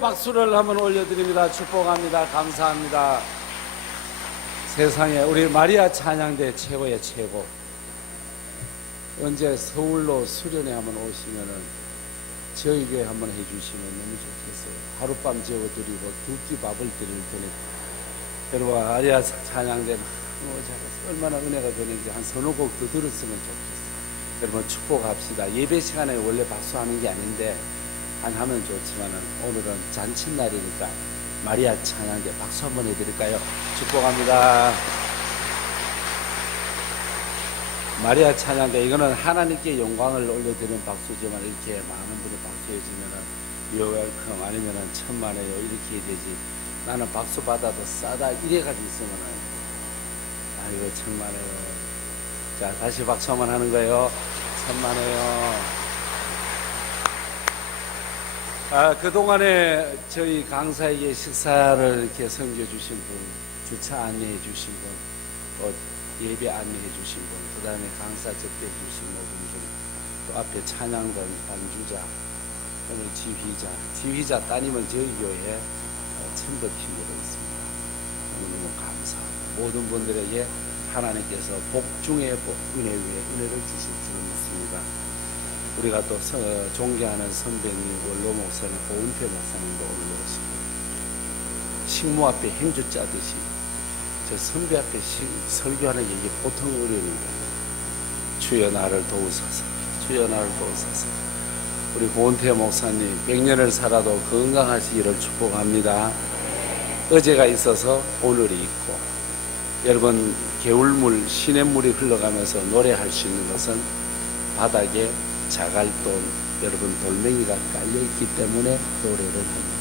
박수를 한번 올려드립니다. 축복합니다. 감사합니다. 세상에 우리 마리아 찬양대 최고의 최고. 언제 서울로 수련회 한번 오시면은 저희 교회 한번 해주시면 너무 좋겠어요. 하룻밤 재워드리고 두 끼 밥을 드릴 테니까. 여러분, 마리아 찬양대 얼마나 은혜가 되는지 한 서너 곡 더 들었으면 좋겠어요. 여러분, 축복합시다. 예배 시간에 원래 박수하는 게 아닌데 안 하면 좋지만은 오늘은 잔칫날이니까 마리아 찬양대 박수 한번 해드릴까요? 축복합니다. 마리아 찬양대, 이거는 하나님께 영광을 올려드리는 박수지만 이렇게 많은 분이 박수해 주면은 요웰컴 아니면은 천만에요 이렇게 해야 되지. 나는 박수 받아도 싸다 이래가지고 있으면은 아이고 천만에요. 자, 다시 박수 한번 하는 거예요. 천만에요. 그동안에 저희 강사에게 식사를 이렇게 섬겨주신 분, 주차 안내해 주신 분, 또 예배 안내해 주신 분, 그 다음에 강사 접대해 주신 모든 분, 또 앞에 찬양단 반주자, 오늘 지휘자 따님은 저희 교회에 천도팀으로 있습니다. 너무너무 감사하고 모든 분들에게 하나님께서 복 중에 복, 은혜 위에 은혜를 주실 줄 믿습니다. 우리가 또 존경하는 선배님 원로 목사님 고은태 목사님도 오늘 오시고 식무 앞에 행주 짜듯이 저 선배 앞에 설교하는 게 이게 보통 어려운데 주여 나를 도우소서, 주여 나를 도우소서. 우리 고은태 목사님 100년을 살아도 건강하시기를 축복합니다. 어제가 있어서 오늘이 있고, 여러분 겨울물 시냇물이 흘러가면서 노래할 수 있는 것은 바닥에 자갈돈, 여러분 돌멩이가 깔려있기 때문에 노래를 합니다.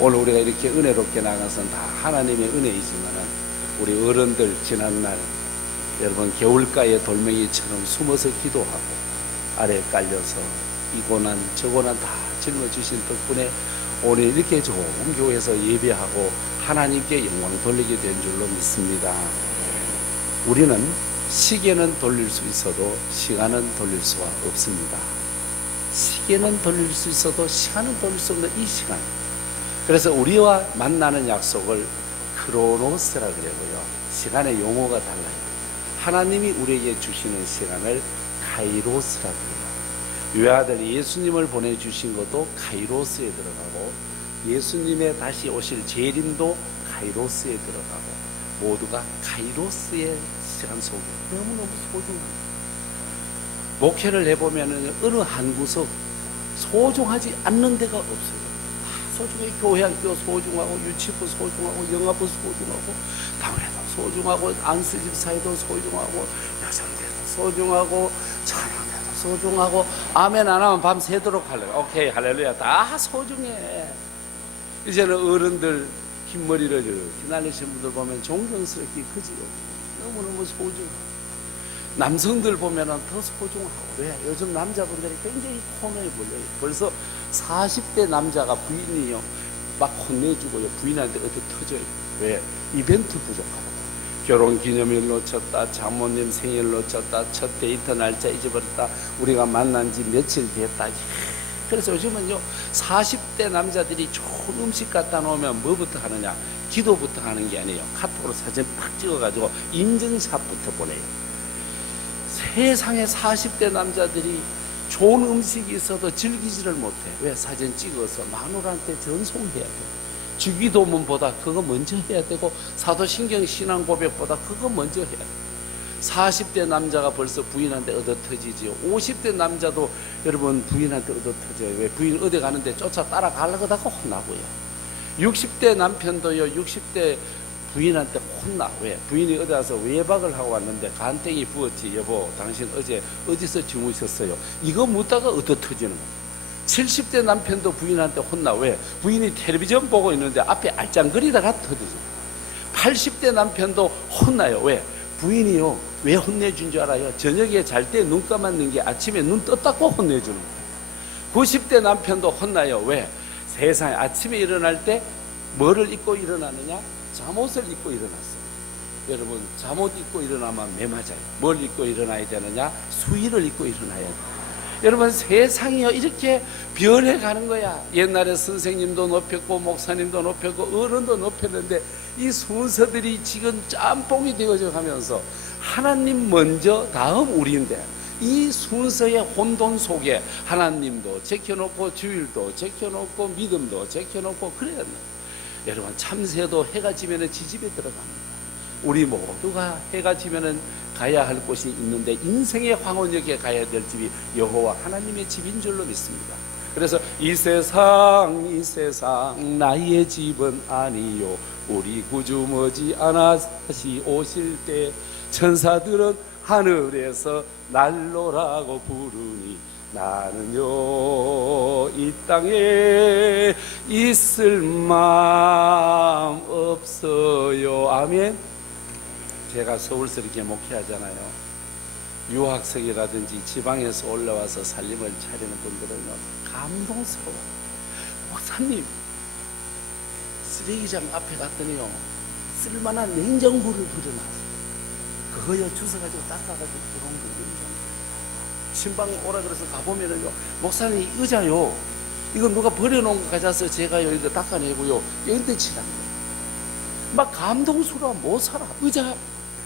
오늘 우리가 이렇게 은혜롭게 나가선 다 하나님의 은혜이지만은 우리 어른들 지난날 여러분 겨울가에 돌멩이처럼 숨어서 기도하고 아래에 깔려서 이 고난 저 고난 다 짊어지신 덕분에 오늘 이렇게 좋은 교회에서 예배하고 하나님께 영광 돌리게 된 줄로 믿습니다. 우리는 시계는 돌릴 수 있어도 시간은 돌릴 수가 없습니다. 시계는 돌릴 수 있어도 시간은 돌릴 수 없는 이 시간. 그래서 우리와 만나는 약속을 크로노스라 그러고요. 시간의 용어가 달라요. 하나님이 우리에게 주시는 시간을 카이로스라 그래요. 외아들 예수님을 보내주신 것도 카이로스에 들어가고, 예수님의 다시 오실 재림도 카이로스에 들어가고, 모두가 카이로스의 시간 속에 너무너무 소중합니다. 목회를 해보면 어느 한 구석 소중하지 않는 데가 없어요. 다 소중해. 교회학교 소중하고, 유치부 소중하고, 영화부 소중하고, 당회도 소중하고, 안수집 사회도 소중하고, 여성대도 소중하고, 찬양대도 소중하고, 아멘 안 하면 밤 새도록 할래요. 오케이, 할렐루야. 다 소중해. 이제는 어른들 흰머리를 이렇게 날리신 분들 보면 존경스럽게 그지요. 너무너무 소중하고, 남성들 보면은 더 소중하고. 왜? 요즘 남자분들이 굉장히 혼을 불려요. 벌써 40대 남자가 부인이요 막 혼내주고요, 부인한테 어디 터져요. 왜? 이벤트 부족하다. 결혼기념일 놓쳤다, 장모님 생일 놓쳤다, 첫 데이트 날짜 잊어버렸다, 우리가 만난 지 며칠 됐다. 그래서 요즘은요 40대 남자들이 좋은 음식 갖다 놓으면 뭐부터 하느냐, 기도부터 하는 게 아니에요. 카톡으로 사진 팍 찍어가지고 인증샷부터 보내요. 세상에 40대 남자들이 좋은 음식이 있어도 즐기지를 못해. 왜? 사진 찍어서 마누라한테 전송해야 돼. 주기도문보다 그거 먼저 해야 되고, 사도신경 신앙 고백보다 그거 먼저 해야 돼. 40대 남자가 벌써 부인한테 얻어 터지지요. 50대 남자도 여러분 부인한테 얻어 터져요. 왜? 부인 어디 가는데 쫓아 따라가려고 하다가 혼나고요. 60대 남편도요 60대 부인한테 혼나. 왜? 부인이 어디 가서 외박을 하고 왔는데 간땡이 부었지. 여보 당신 어제 어디서 주무셨어요? 이거 묻다가 얻어 터지는 거예요. 70대 남편도 부인한테 혼나. 왜? 부인이 텔레비전 보고 있는데 앞에 알짱거리다가 터지죠. 80대 남편도 혼나요. 왜? 부인이요 왜 혼내준 줄 알아요? 저녁에 잘 때 눈 감았는 게 아침에 눈 떴다고 혼내주는 거예요. 90대 남편도 혼나요. 왜? 세상에 아침에 일어날 때 뭐를 입고 일어나느냐? 잠옷을 입고 일어났어요. 여러분 잠옷 입고 일어나면 매 맞아요. 뭘 입고 일어나야 되느냐? 수의를 입고 일어나야 돼요. 여러분, 세상이요 이렇게 변해가는 거야. 옛날에 선생님도 높였고 목사님도 높였고 어른도 높였는데 이 순서들이 지금 짬뽕이 되어져 가면서 하나님 먼저 다음 우리인데, 이 순서의 혼돈 속에 하나님도 제껴놓고 주일도 제껴놓고 믿음도 제껴놓고 그래야 여러분, 참새도 해가 지면 지집에 들어갑니다. 우리 모두가 해가 지면 가야 할 곳이 있는데 인생의 황혼역에 가야 될 집이 여호와 하나님의 집인 줄로 믿습니다. 그래서 이 세상 나의 집은 아니요 우리 구주 머지않아 다시 오실 때 천사들은 하늘에서 날로라고 부르니 나는요 이 땅에 있을 마음 없어요. 아멘. 제가 서울서 이렇게 목회하잖아요. 유학생이라든지 지방에서 올라와서 살림을 차리는 분들은요 감동스러워. 목사님, 쓰레기장 앞에 갔더니요 쓸만한 냉장고를 부려놨어요. 그거요 주워가지고 닦아가지고 들어온 거거든요. 신방 오라 그래서 가보면은요, 목사님 이 의자요 이거 누가 버려놓은 거 가져서 제가요 이거 닦아내고요 연대 칠한 거예요. 막 감동스러워. 못 살아. 의자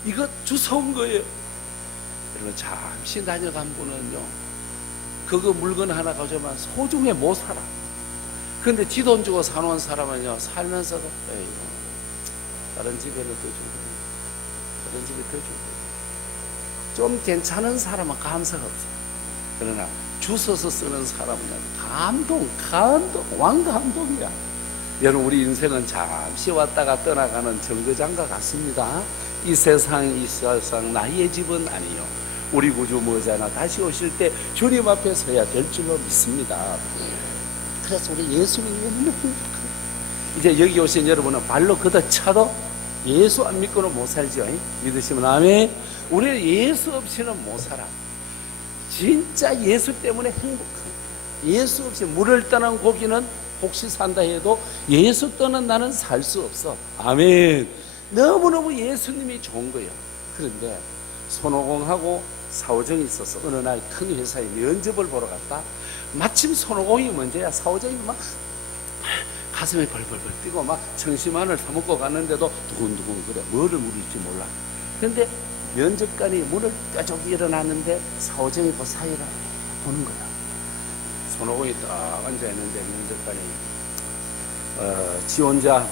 이거 주워온 거예요. 여러분, 잠시 다녀간 분은요 그거 물건 하나 가져오면 소중해 못 살아. 그런데 지 돈 주고 사놓은 사람은요 살면서도 에이, 다른 집에는 더 주고 다른 집에 더 주고 좀 괜찮은 사람은 감사가 없어요. 그러나 주워서 쓰는 사람은 왕감동이야. 여러분, 우리 인생은 잠시 왔다가 떠나가는 정거장과 같습니다. 이 세상 나의 집은 아니요 우리 구주 머지않아 다시 오실 때 주님 앞에 서야 될 줄로 믿습니다. 그래서 우리 예수님이 너무 행복합니다. 이제 여기 오신 여러분은 발로 걷어차도 예수 안 믿고는 못 살죠. 믿으시면 아멘. 우리는 예수 없이는 못 살아. 진짜 예수 때문에 행복합니다. 예수 없이 물을 떠난 고기는 혹시 산다 해도 예수 떠난 나는 살 수 없어. 아멘. 너무너무 예수님이 좋은 거예요. 그런데 손오공하고 사오정이 있어서 어느 날 큰 회사에 면접을 보러 갔다. 마침 손오공이 먼저야. 사오정이 막 가슴이 벌벌벌 뛰고 막 청심환을 사먹고 갔는데도 두근두근 그래. 뭐를 물을지 몰라. 그런데 면접관이 문을 뾰족 일어났는데 사오정이 그 사이를 보는 거야. 손오공이 딱 앉아있는데 면접관이 지원자는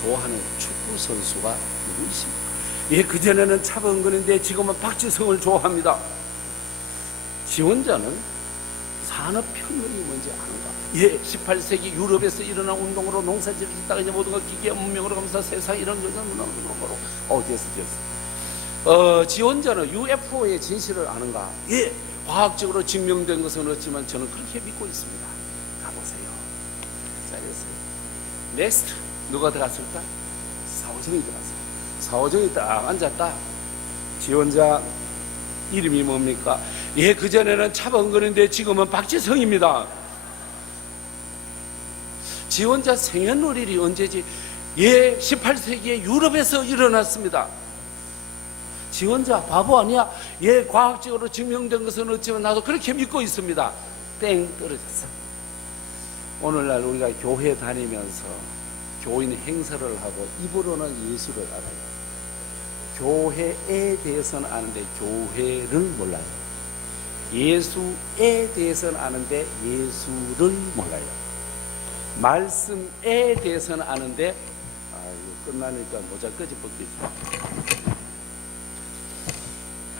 좋아하는 축구 선수가 누구이십니까? 예, 그전에는 차범근인데 지금은 박지성을 좋아합니다. 지원자는 산업혁명이 뭔지 아는가? 예, 18세기 유럽에서 일어난 운동으로 농사짓을 짓다가 이제 모든 걸 기계 문명으로 가면서 세상 이런 문화로 어디에서 지원자는 UFO의 진실을 아는가? 예, 과학적으로 증명된 것은 없지만 저는 그렇게 믿고 있습니다. 가보세요. 잘했어요. 넥스트 누가 들어갔을까? 사오정이 들어갔어요. 사오정이 딱 앉았다. 지원자 이름이 뭡니까? 예, 그전에는 차범근인데 지금은 박지성입니다. 지원자 생년월일이 언제지? 예, 18세기에 유럽에서 일어났습니다. 지원자 바보 아니야? 예, 과학적으로 증명된 것은 없지만 나도 그렇게 믿고 있습니다. 땡 떨어졌어. 오늘날 우리가 교회 다니면서 교인 행사를 하고 입으로는 예수를 알아요. 교회에 대해서는 아는데 교회를 몰라요. 예수에 대해서는 아는데 예수를 몰라요. 말씀에 대해서는 아는데 이거 끝나니까 모자 끄지 벗기죠.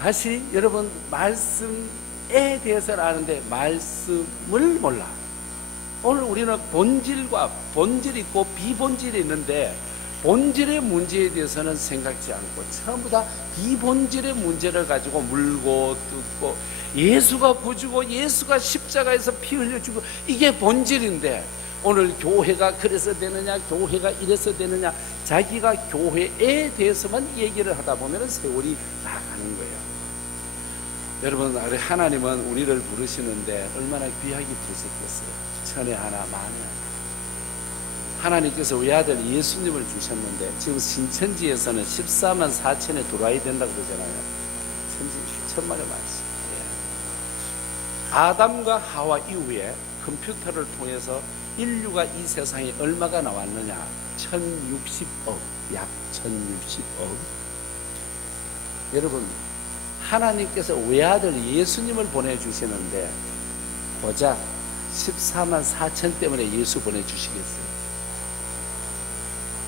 다시 여러분, 말씀에 대해서는 아는데 말씀을 몰라. 오늘 우리는 본질이 있고 비본질이 있는데 본질의 문제에 대해서는 생각지 않고 전부 다 비본질의 문제를 가지고 물고 뜯고, 예수가 구주고 예수가 십자가에서 피 흘려주고 이게 본질인데, 오늘 교회가 그래서 되느냐, 교회가 이래서 되느냐, 자기가 교회에 대해서만 얘기를 하다 보면 세월이 나가는 거예요. 여러분, 하나님은 우리를 부르시는데 얼마나 귀하게 부르셨겠어요. 천에 하나 만에 하나. 하나님께서 외아들 예수님을 주셨는데 지금 신천지에서는 14만 4천에 들어와야 된다고 그러잖아요. 천지 천만에 많지. 아담과 하와 이후에 컴퓨터를 통해서 인류가 이 세상에 얼마가 나왔느냐? 1060억, 약 1060억. 여러분, 하나님께서 외아들 예수님을 보내주시는데 고작 14만 4천 때문에 예수 보내주시겠어요?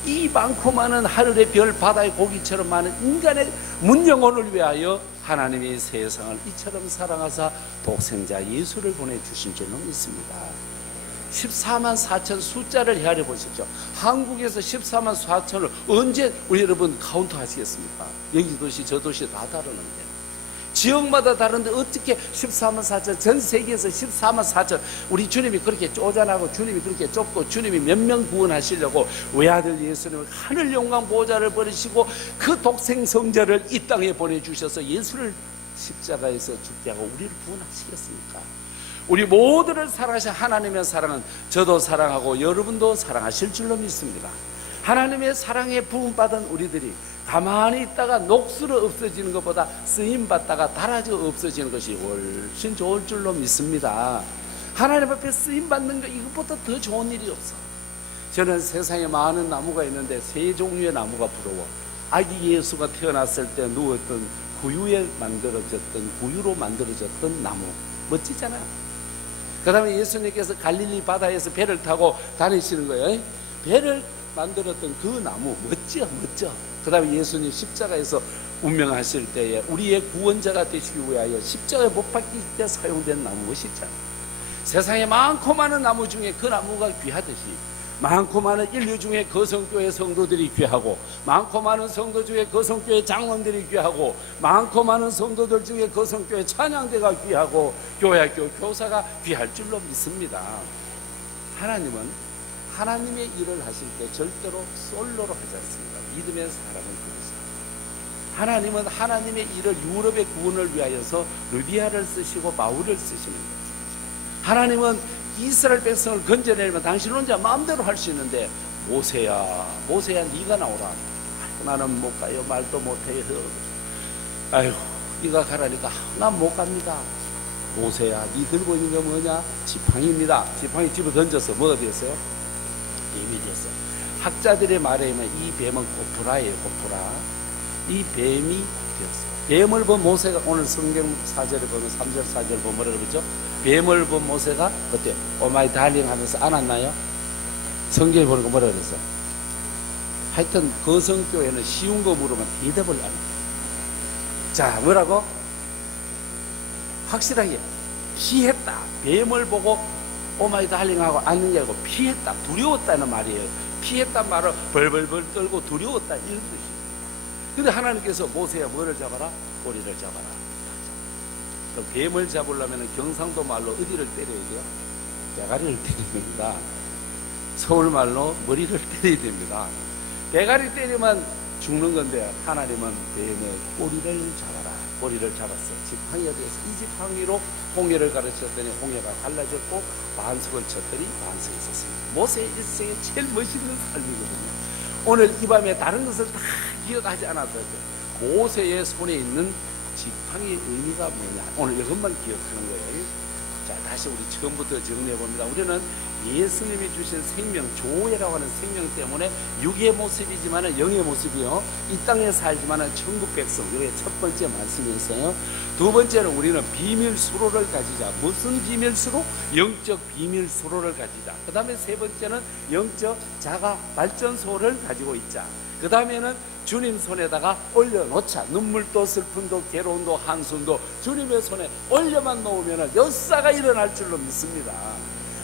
이 많고 많은 하늘의 별, 바다의 고기처럼 많은 인간의 문영혼을 위하여 하나님이 세상을 이처럼 사랑하사 독생자 예수를 보내주신 줄로 믿습니다. 14만 4천 숫자를 헤아려 보십시오. 한국에서 14만 4천을 언제 우리 여러분 카운트 하시겠습니까? 여기 도시 저 도시 다 다르는데, 지역마다 다른데 어떻게 14만 4천, 전 세계에서 14만 4천, 우리 주님이 그렇게 쪼잔하고 주님이 그렇게 좁고 주님이 몇 명 구원하시려고 외아들 예수님을 하늘 영광 보좌를 버리시고 그 독생 성자를 이 땅에 보내주셔서 예수를 십자가에서 죽게 하고 우리를 구원하시겠습니까? 우리 모두를 사랑하신 하나님의 사랑은 저도 사랑하고 여러분도 사랑하실 줄로 믿습니다. 하나님의 사랑에 부음받은 우리들이 가만히 있다가 녹슬어 없어지는 것보다 쓰임받다가 달아져 없어지는 것이 훨씬 좋을 줄로 믿습니다. 하나님 앞에 쓰임받는 것, 이것보다 더 좋은 일이 없어. 저는 세상에 많은 나무가 있는데 세 종류의 나무가 부러워. 아기 예수가 태어났을 때 누웠던 구유에 만들어졌던, 구유로 만들어졌던 나무, 멋지잖아요. 그 다음에 예수님께서 갈릴리 바다에서 배를 타고 다니시는 거예요. 배를 만들었던 그 나무, 멋져. 그 다음에 예수님 십자가에서 운명하실 때에 우리의 구원자가 되시기 위하여 십자가에 못 박힐 때 사용된 나무, 멋있잖아요. 세상에 많고 많은 나무 중에 그 나무가 귀하듯이 많고 많은 인류 중에 거성교회 성도들이 귀하고, 많고 많은 성도 중에 거성교회 장로들이 귀하고, 많고 많은 성도들 중에 거성교회 찬양대가 귀하고, 교회학교 교사가 귀할 줄로 믿습니다. 하나님은 하나님의 일을 하실 때 절대로 솔로로 하지 않습니다. 믿음의 사람은 그것입니다. 하나님은 하나님의 일을 유럽의 구원을 위하여서 루디아를 쓰시고 바울을 쓰시는 거죠. 하나님은 이스라엘 백성을 건져내려면 당신 혼자 마음대로 할 수 있는데, 모세야 네가 나오라. 나는 못 가요. 말도 못해요. 아휴, 네가 가라니까 난 못 갑니다. 모세야, 네 들고 있는 거 뭐냐? 지팡이입니다. 지팡이 집어 던져서 뭐가 되었어요? 뱀이 되었어요. 학자들의 말에 의하면 이 뱀은 고프라예요. 고프라. 이 뱀이 되었어요. 뱀을 본 모세가, 오늘 성경 4절에 보면 3절 4절 보면 뭐라고 그러죠? 뱀을 본 모세가 그때 오마이 달링 하면서 안았나요? 성경에 보는 거 뭐라고 그랬어? 하여튼 거성교회는 쉬운 거 물으면 대답을 안 해요. 자, 뭐라고? 확실하게 피했다. 뱀을 보고 오마이 달링하고 안는 게 아니고 피했다, 두려웠다는 말이에요. 피했단 말을 벌벌벌 떨고 두려웠다, 이런 뜻이에요. 근데 하나님께서 모세야 뭐를 잡아라? 꼬리를 잡아라. 뱀을 잡으려면 경상도 말로 어디를 때려야 돼요? 대가리를 때려야 됩니다. 서울 말로 머리를 때려야 됩니다. 대가리 때리면 죽는 건데, 하나님은 뱀의 꼬리를 잡아라. 꼬리를 잡았어. 지팡이가 되어서 이 지팡이로 홍해를 가르쳤더니 홍해가 갈라졌고 반석을 쳤더니 반석이 있었습니다. 모세의 일생의 제일 멋있는 삶이거든요. 오늘 이 밤에 다른 것을 다 기억하지 않아도 돼요. 모세의 손에 있는 지팡이의 의미가 뭐냐, 오늘 이것만 기억하는 거예요. 자, 다시 우리 처음부터 정리해 봅니다. 우리는 예수님이 주신 생명, 조회라고 하는 생명 때문에 육의 모습이지만 영의 모습이요, 이 땅에 살지만 천국 백성, 이게 첫 번째 말씀이었어요. 두 번째는 우리는 비밀 수로를 가지자. 무슨 비밀 수로? 영적 비밀 수로를 가지자. 그 다음에 세 번째는 영적 자가 발전소를 가지고 있자. 그 다음에는 주님 손에다가 올려놓자. 눈물도 슬픔도 괴로움도 한숨도 주님의 손에 올려만 놓으면 역사가 일어날 줄로 믿습니다.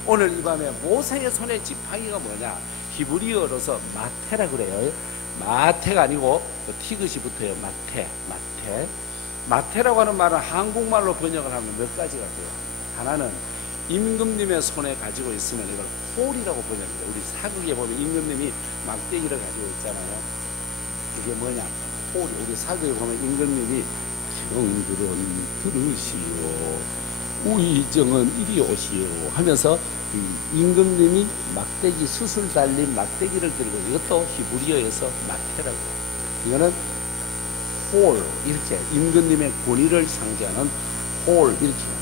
오늘 이 밤에 모세의 손에 지팡이가 뭐냐? 히브리어로서 마테라 그래요. 마테가 아니고 티귿이 붙어요. 마테. 마테라고 하는 말은 한국말로 번역을 하면 몇 가지가 돼요. 하나는 임금님의 손에 가지고 있으면 이걸 홀이라고 번역해요. 우리 사극에 보면 임금님이 막대기를 가지고 있잖아요. 이게 뭐냐? 홀이. 우리 사극에 보면 임금님이 정들은 들으시오, 우의정은 이리 오시오 하면서 이 임금님이 막대기, 수술 달린 막대기를 들고, 이것도 히브리어에서 마테라고. 이거는 홀, 이렇게 임금님의 권위를 상징하는 홀, 이렇게.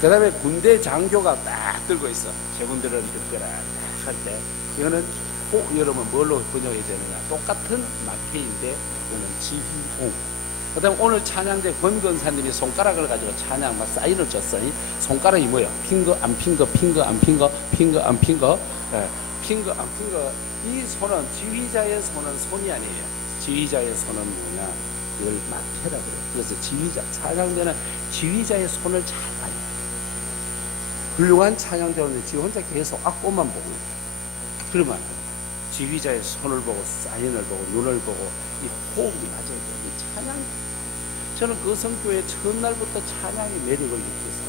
그 다음에 군대 장교가 딱 들고 있어. 제군들은 듣거라 딱 할 때 이거는 여러분 뭘로 번역해야 되느냐. 똑같은 마케인데 이거는 지휘봉. 그 다음에 오늘 찬양대 권건사님이 손가락을 가지고 찬양 막 사인을 줬어. 손가락이 뭐야? 핑거 안 핑거, 핑거 안 핑거, 핑거 안 핑거, 핑거 안 핑거. 이 손은 지휘자의 손은 손이 아니에요. 지휘자의 손은 뭐냐? 이걸 마케라 그래요. 그래서 지휘자, 찬양대는 지휘자의 손을 잘 봐요. 훌륭한 찬양대원은 지 혼자 계속 악보만 보고 있어요. 그러면 지휘자의 손을 보고 사인을 보고 눈을 보고 이 호흡이 맞아야 돼요. 이 찬양. 저는 그 성교회 첫날부터 찬양의 매력을 느꼈어요.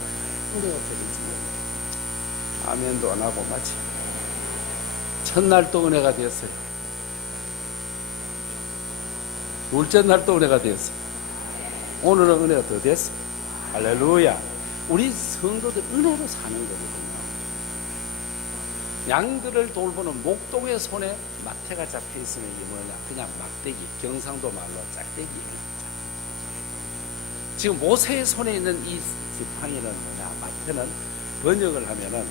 은혜가 되는지 아멘도 안 하고 마치 첫날 또 은혜가 되었어요. 둘째 날 또 은혜가 되었어요. 오늘은 은혜가 더 됐어요. 할렐루야. 우리 성도들 은혜로 사는 거거든요. 양들을 돌보는 목동의 손에 마태가 잡혀 있으면 이게 뭐냐? 그냥 막대기, 경상도 말로 짝대기예요. 지금 모세의 손에 있는 이 지팡이는 뭐냐? 마태는 번역을 하면은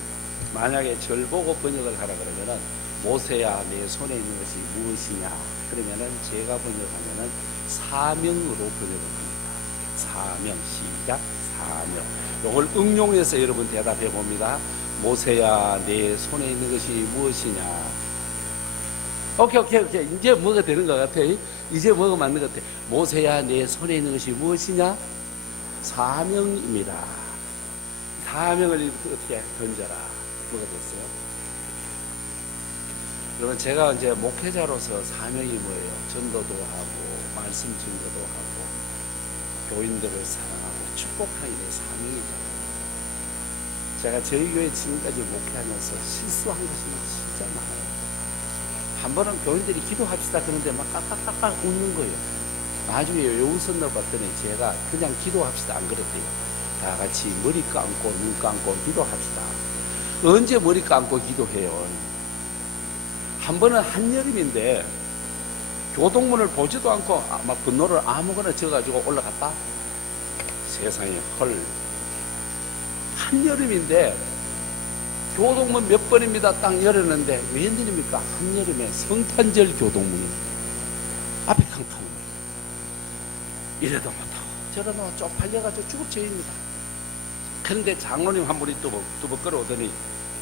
만약에 절 보고 번역을 하라 그러면은 모세야 내 손에 있는 것이 무엇이냐? 그러면은 제가 번역하면은 사명으로 번역을 합니다. 사명, 시작, 사명. 이걸 응용해서 여러분 대답해 봅니다. 모세야 내 손에 있는 것이 무엇이냐? 오케이. 이제 뭐가 되는 것 같아. 이제 뭐가 맞는 것 같아. 모세야 내 손에 있는 것이 무엇이냐? 사명입니다. 사명을 어떻게 던져라. 뭐가 됐어요? 여러분 제가 이제 목회자로서 사명이 뭐예요? 전도도 하고 말씀 증거도 하고 교인들을 사랑하고 축복하는 게 사명이잖아요. 제가 저희 교회 지금까지 목회하면서 실수한 것이 진짜 많아요. 한 번은 교인들이 기도합시다 그런데 막 깍깍깍깍 웃는 거예요. 나중에 왜 웃었나 봤더니 제가 그냥 기도합시다 안 그랬대요. 다 같이 머리 감고 눈 감고 기도합시다. 언제 머리 감고 기도해요? 한 번은 한여름인데 교동문을 보지도 않고 막 분노를 아무거나 적어가지고 올라갔다. 세상에 헐. 한여름인데 교동문 몇 번입니다 딱 열었는데 웬일입니까? 한여름에 성탄절 교동문이 앞에 캉캉 이래도 못하고 저래도 쪽팔려가지고 죽을 죄입니다. 그런데 장로님 한 분이 뚜벅 걸어오더니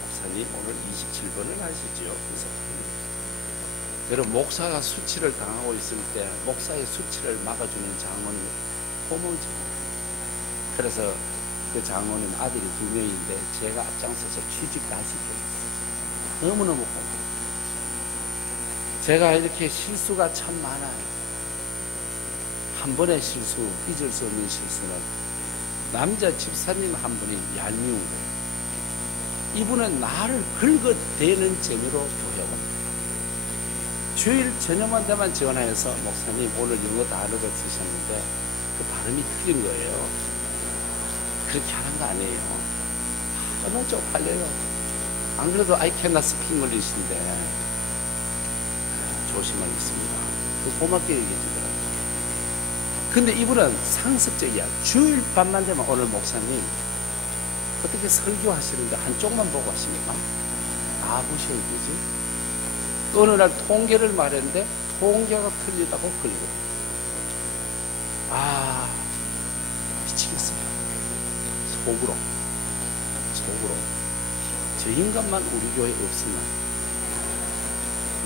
목사님 오늘 27번을 하시죠. 그래서 여러분 목사가 수치를 당하고 있을 때 목사의 수치를 막아주는 장로님이 고마우죠. 그래서 그 장로님 아들이 2명인데 제가 앞장서서 취직까지 했어요. 너무너무 고마워요. 제가 이렇게 실수가 참 많아요. 한 번의 실수, 잊을 수 없는 실수는 남자 집사님 한 분이 얄미운 거예요. 이분은 나를 긁어대는 재미로 교회 옵니다. 주일 저녁만 되면 전화해서 목사님 오늘 영어 단어를 쓰셨는데 그 발음이 틀린 거예요. 그렇게 하는 거 아니에요. 너무 쪽팔려요. 안 그래도 I cannot speak English인데 조심하겠습니다. 고맙게 얘기해 주더라고요. 근데 이분은 상습적이야. 주일 밤만 되면 오늘 목사님 어떻게 설교하시는데 한쪽만 보고 하십니까? 다 보셔야 되지. 어느 날 통계를 말했는데 통계가 틀리다고 걸리고 미치겠어요. 속으로 저 인간만 우리 교회에 없으면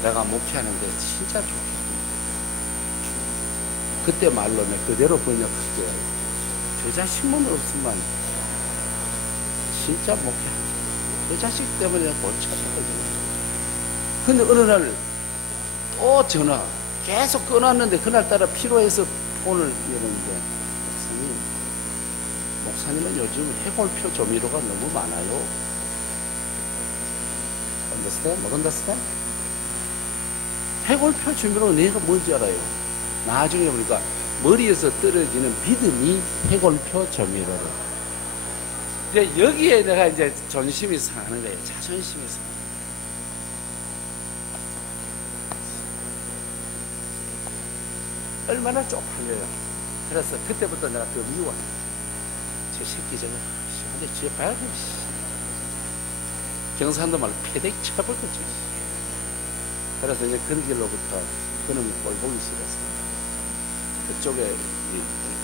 내가 목회하는데 진짜 좋겠다. 그때 말로 내 그대로 번역할게요. 저 자식만 없으면 진짜 목회하는데 그 자식 때문에 고쳐졌거든요. 근데 어느 날 또 전화 계속 끊었는데 그날따라 필요해서 폰을 열었는데 목사님은 요즘 해골표 조미료가 너무 많아요. understand? 못 understand? 해골표 조미료가 내가 뭔지 알아요. 나중에 보니까 머리에서 떨어지는 비듬이 해골표 조미료로. 이제 여기에 내가 이제 존심이 상하는 거예요. 자존심이 상하는 거예요. 얼마나 쪽팔려요. 그래서 그때부터 내가 더 미워요. 저 새끼 저거 근데 제 발을 경상도 말로 패대기 쳐볼 거지. 그래서 이제 그 길로부터 그놈이 꼴 보기 싫었어요. 그쪽에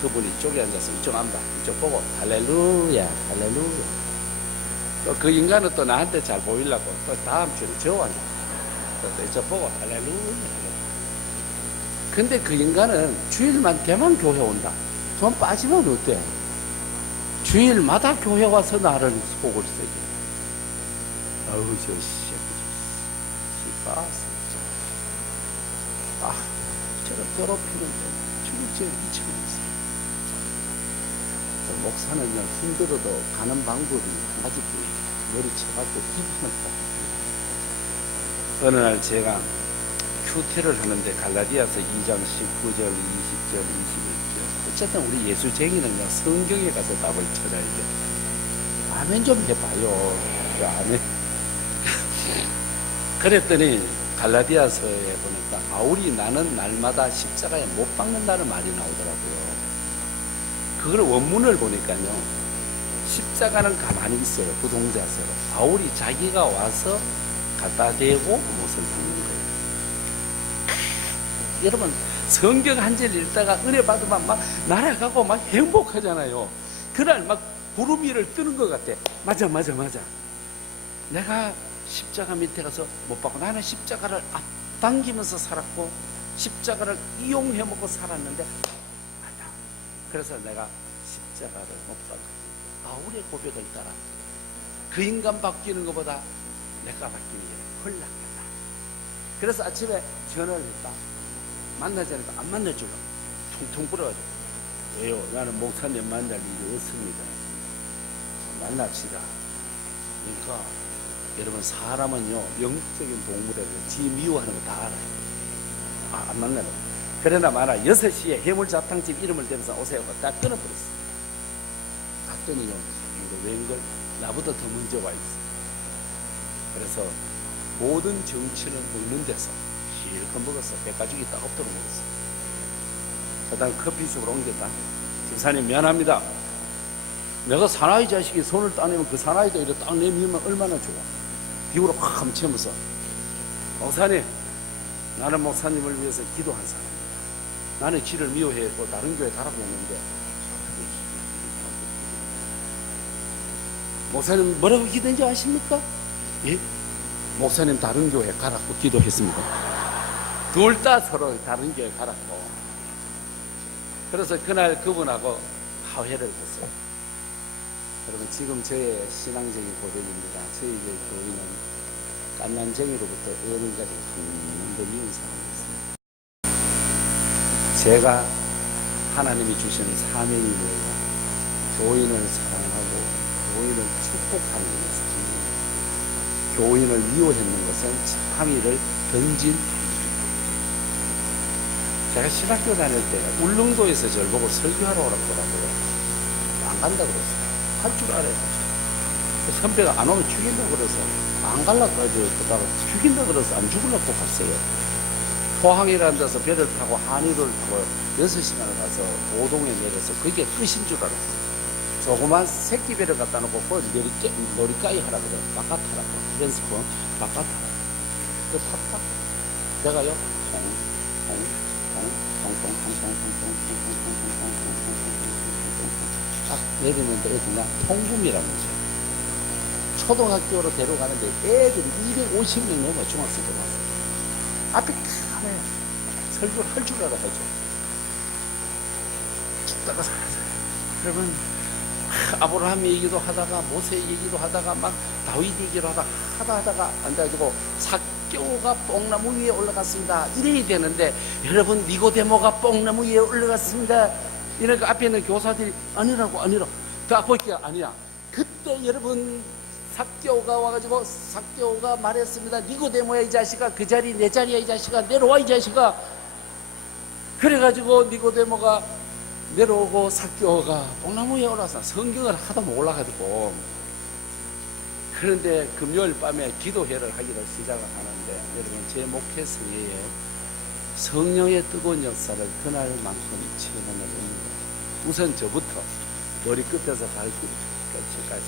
그분이 이쪽에 앉아서 이쪽 안 봐. 이쪽 보고 할렐루야 할렐루야. 또 그 인간은 또 나한테 잘 보이려고 또 다음 주에 저 앉아. 또 이쪽 보고 할렐루야. 근데 그 인간은 주일만 되만 교회 온다. 좀 빠지면 어때? 주일마다 교회 와서 나를 속을 새겨. 어우 저 씨발. 아 저를 괴롭히는데 주일째 미치겠어. 목사는요 힘들어도 가는 방법이 한 가지뿐이에요. 머리 쳐갖고 기분을 어느 날 제가 큐티를 하는데 갈라디아서 2장 19절 20절 21절 어쨌든 우리 예수쟁이는요 성경에 가서 답을 찾아야 돼. 아멘 좀 해봐요. 아멘. 그랬더니 갈라디아서에 보니까 바울이 나는 날마다 십자가에 못 박는다는 말이 나오더라고요. 그걸 원문을 보니까요 십자가는 가만히 있어요. 부동자세로. 바울이 자기가 와서 갖다 대고 못을 박는 거예요. 여러분 성경 한 절 읽다가 은혜 받으면 막 날아가고 막 행복하잖아요. 그날 막 구름 위를 뜨는 것 같아. 맞아. 내가 십자가 밑에 가서 못 박고 나는 십자가를 앞당기면서 살았고 십자가를 이용해 먹고 살았는데 맞다. 그래서 내가 십자가를 못 박고 바울의 고백을 따라 그 인간 바뀌는 것보다 내가 바뀌는 게 훨 낫겠다. 그래서 아침에 전화를 했다. 만나자니까 안 만나주고 퉁퉁 불어가지고 왜요? 나는 목사님 만날 일이 없습니다. 만납시다. 그러니까 여러분 사람은요 영적인 동물에서 지 미워하는 거 다 알아요. 안 만나요. 그러나 마나 6시에 해물자탕집 이름을 대면서 오세요. 딱 끊어버렸어. 갔더니요 웬걸 나보다 더 먼저 와 있어. 그래서 모든 정치는 먹는 데서 실컷 먹었어. 배가죽이 딱 없도록 먹었어. 그 다음 커피숍으로 옮겼다. 집사님 미안합니다. 내가 사나이 자식이 손을 따내면 그 사나이도 이렇게 딱 내밀면 얼마나 좋아. 비구로 확 감치면서 목사님 나는 목사님을 위해서 기도한 사람입니다. 나는 지를 미워했고 다른 교회 달아보는데 목사님 뭐라고 기도했는지 아십니까? 예? 목사님 다른 교회 가라고 기도했습니다. 둘 다 서로 다른 교회 가라고. 그래서 그날 그분하고 화해를 했어요. 여러분 지금 저의 신앙적인 고백입니다. 저희 교회는 깐난쟁이로부터 어른까지 한 번 미운 사람이었습니다. 제가 하나님이 주신 사명이 뭐예요? 교인을 사랑하고 교인을 축복하는 것입니다. 교인을 미워했는 것은 참이를 던진. 제가 신학교 다닐 때 울릉도에서 저를 보고 설교하러 오라고 하더라고요. 안 간다 그랬어요. 할 줄 알아요. 선배가 안 오면 죽인다고 그래서 안 갈라고 그러다가 죽인다고 그래서 안 죽으려고 갔어요. 포항이라는 데서 배를 타고 한의를 타고 6시간을 가서 도동에 내려서 그게 끝인 줄 알았어요. 조그만 새끼 배를 갖다 놓고 그걸 놀이까이 하라고 그래요. 바깥하라고. 렌스폰 바깥하라고. 그 탔다. 내가요 딱 내리는데 어디냐? 통금이라는 거죠. 초등학교로 데려가는데 애들이 250명 넘어 중학생들 왔어요. 앞에 카메라 설교를 할 줄 알아야죠. 죽다가 살았어요. 그러면 아브라함 얘기도 하다가 모세 얘기도 하다가 막 다윗 얘기를 하다가 앉아가지고 삭개오가 뽕나무 위에 올라갔습니다. 이래야 되는데 여러분 니고데모가 뽕나무 위에 올라갔습니다. 이러니까 앞에 있는 교사들이 아니라고 그 아버지가 아니야. 그때 여러분 삭개오가 와가지고 삭개오가 말했습니다. 니고데모야 이 자식아, 그 자리 내 자리야 이 자식아, 내려와 이 자식아. 그래가지고 니고데모가 내려오고 삭개오가 뽕나무 위에 올라서 성경을 하도 못 올라가지고. 그런데 금요일 밤에 기도회를 하기를 시작을 하는데 여러분 제 목회 성회에 성령의 뜨거운 역사를 그날만큼 체험을 합니다. 우선 저부터 머리 끝에서 발끝 끝까지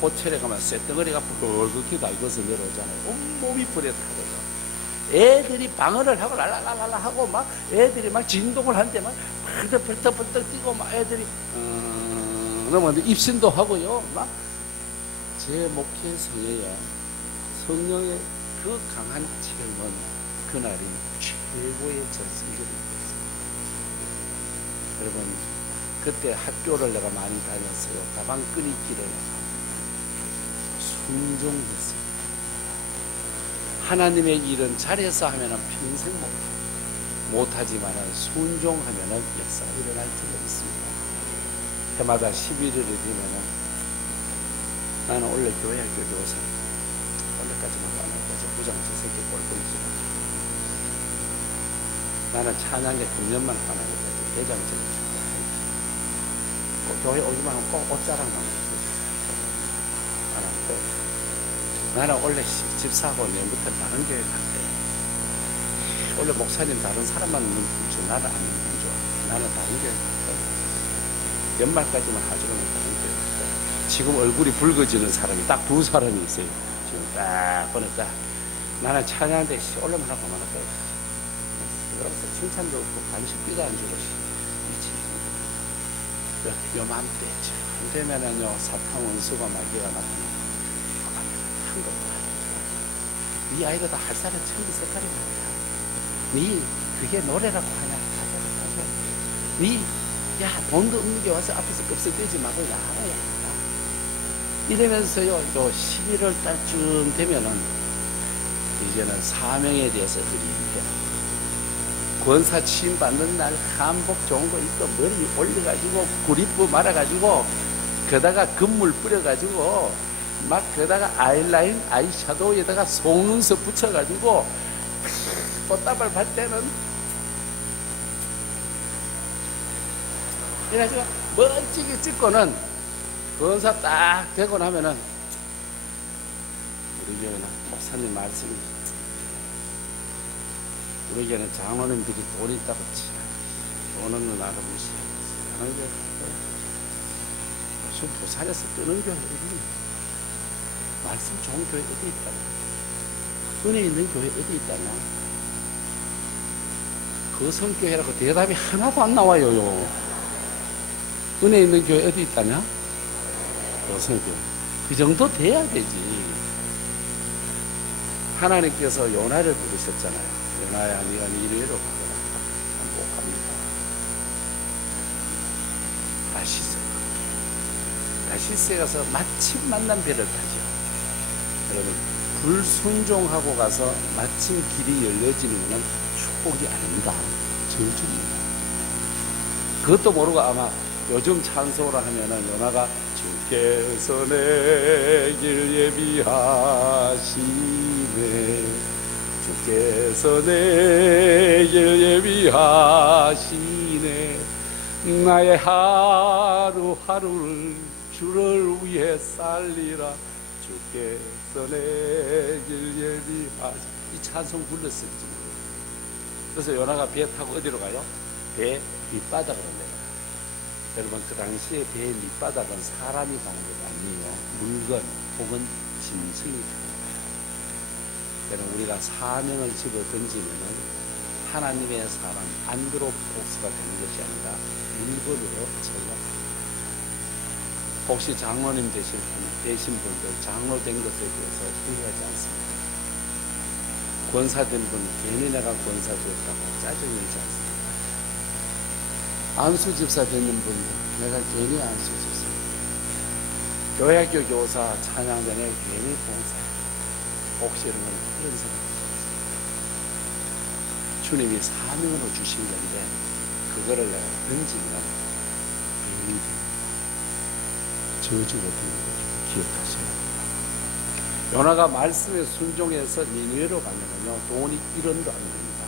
호텔에 가면 쇳덩어리가 붉게 다 익어서 내려오잖아요. 온몸이 불에 타고요. 애들이 방언을 하고 랄랄랄라 하고 막 애들이 막 진동을 하는데 막 벌떡벌떡 뛰고 막 애들이 넘어가는데 입신도 하고요. 막 제 목회성에요. 성령의 그 강한 체험은 그날이 최고의 전승길이었어요. 여러분 그때 학교를 내가 많이 다녔어요. 가방 끈이길을 순종했어요. 하나님의 일은 잘해서 하면 평생 못하지만 순종하면 역사가 일어날 줄로 있습니다. 해마다 11월이 되면 나는 원래 교회학교 교사 원래까지만 안 할 거죠. 부장지 새끼 꼴보기 싫어. 나는 찬양계 9년만 가는 거죠. 대장적인 교회 오기만 하면 꼭 옷자랑만 하고 나는 원래 집사하고 내일부터 다른 교회 갈게. 원래 목사님 다른 사람만 있는 줄 나는 안 좋아. 나는 다른 교회 갈게. 연말까지만 하주는 다른 교회 갈게. 지금 얼굴이 붉어지는 사람이 딱 2사람이 있어요. 지금 딱 보니까 나는 찬양대 올라만 하고 말할 거야. 그러면서 칭찬도 없고 관심비도 안 주고 요맘때쯤 되면은요 사탕 원수가 마귀가 나타나고 한 것도 아니죠. 네 아이도 다 할 살은 천지 색깔이 말이야. 네 그게 노래라고 하냐? 가자. 네 야 돈도 없는 게 와서 앞에서 껍질대지 말고 야하라. 이러면서요, 요 11월 달쯤 되면은 이제는 사명에 대해서 드리게 권사 취임 받는 날 한복 좋은 거 입고 머리 올려가지고 구릿부 말아가지고 거다가 금물 뿌려가지고 막 거다가 아이라인 아이샤도우에다가 속눈썹 붙여가지고 꽃다발 발 때는 그래가지고 멋지게 찍고는 권사 딱 되고 나면은 우리 교회는 목사님 말씀이 우리 교회는 장로님들이 돈 있다고 돈 없는 나를 무시하는 교회 무슨 부산에서 뜨는 교회 어디 말씀 좋은 교회 어디 있다냐 은혜 있는 교회 어디 있다냐 그 성교회라고 대답이 하나도 안 나와요. 은혜 있는 교회 어디 있다냐 그 정도 돼야 되지. 하나님께서 요나를 부르셨잖아요. 요나야 네가 니느웨로 가거라. 못 갑니다. 다시스에 가서 마침 만난 배를 타죠. 여러분 불순종하고 가서 마침 길이 열려지는 것은 축복이 아닙니다. 저주입니다. 그것도 모르고 아마 요즘 찬송으로 하면은 요나가 주께서 내 길 예비하시네 주께서 내 길 예비하시네 나의 하루하루를 주를 위해 살리라 주께서 내 길 예비하시네 이 찬송 불렀을지 모르겠어요. 그래서 요나가 배 타고 어디로 가요? 배 밑바닥으로 내려가요. 여러분 그 당시에 배의 밑바닥은 사람이 가는 것 아니에요. 물건 혹은 짐승이 가는 거예요. 여러분 우리가 사명을 집어 던지면은 하나님의 사람 안드로포스가 되는 것이 아니라 물건으로 쳐요. 혹시 장로님 되신 분들 장로 된 것에 대해서 후회하지 않습니다. 권사된 분 괜히 내가 권사 되었다고 짜증내지 않습니다. 안수집사 되는 분들 내가 괜히 안수집사 교회학교 교사 찬양전에 괜히 봉사 혹시 여러분 그런 생각하셨어요? 주님이 사명으로 주신 건데 그거를 내가 던지면 괜히 저주가 되는 걸 기억하셔야 합니다. 요나가 말씀에 순종해서 니느웨로 가면요 돈이 1원도 안 됩니다.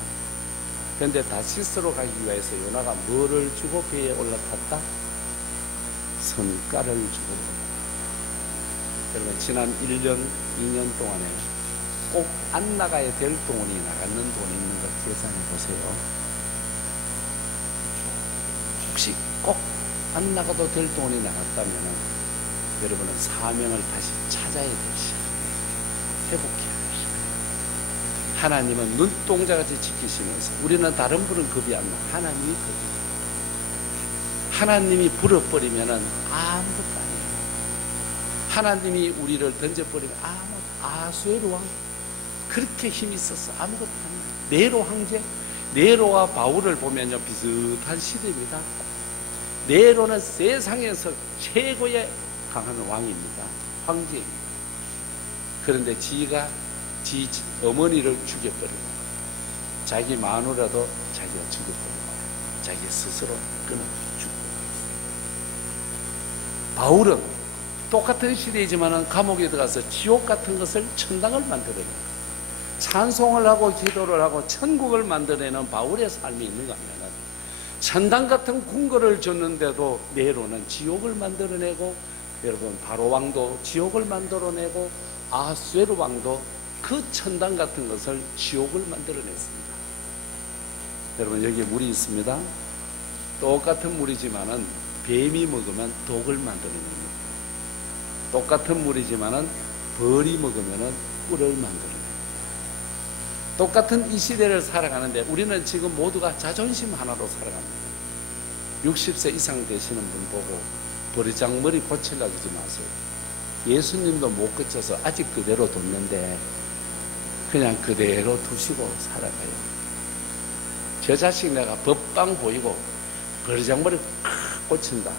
그런데 다시스로 가기 위해서 요나가 뭐를 주고 배에 올라탔다? 성가를 주고. 여러분 지난 1년, 2년 동안에 꼭 안 나가야 될 돈이 나가는 돈이 있는 걸 계산해 보세요. 혹시 꼭 안 나가도 될 돈이 나갔다면 여러분은 사명을 다시 찾아야 될 시간, 회복해야 될 시간. 하나님은 눈동자같이 지키시면서 우리는 다른 분은 겁이 안 나. 하나님이 겁이. 하나님이 불어버리면 아무것도 아니에요. 하나님이 우리를 던져버리면 아수에로 왕 그렇게 힘이 있어서 아무것도 아니에요. 네로 황제, 네로와 바울을 보면요 비슷한 시대입니다. 네로는 세상에서 최고의 강한 왕입니다. 황제입니다. 그런데 지가 지 어머니를 죽여버리고 자기 마누라도 자기가 죽여버리고 자기 스스로 끊어 죽고. 바울은 똑같은 시대이지만 감옥에 들어가서 지옥 같은 것을 천당을 만들어내는 거예요. 찬송을 하고 기도를 하고 천국을 만들어내는 바울의 삶이 있는가 하면 천당 같은 궁궐을 줬는데도 네로는 지옥을 만들어내고, 여러분 바로 왕도 지옥을 만들어내고 아수에로 왕도 그 천당 같은 것을 지옥을 만들어냈습니다. 여러분 여기에 물이 있습니다. 똑같은 물이지만은 뱀이 먹으면 독을 만들어냅니다. 똑같은 물이지만은 벌이 먹으면은 꿀을 만들어냅니다. 똑같은 이 시대를 살아가는데 우리는 지금 모두가 자존심 하나로 살아갑니다. 60세 이상 되시는 분 보고 버리장머리 고치려고 하지 마세요. 예수님도 못 고쳐서 아직 그대로 뒀는데 그냥 그대로 두시고 살아가요. 저 자식 내가 법방 보이고 버리장머리 고친다.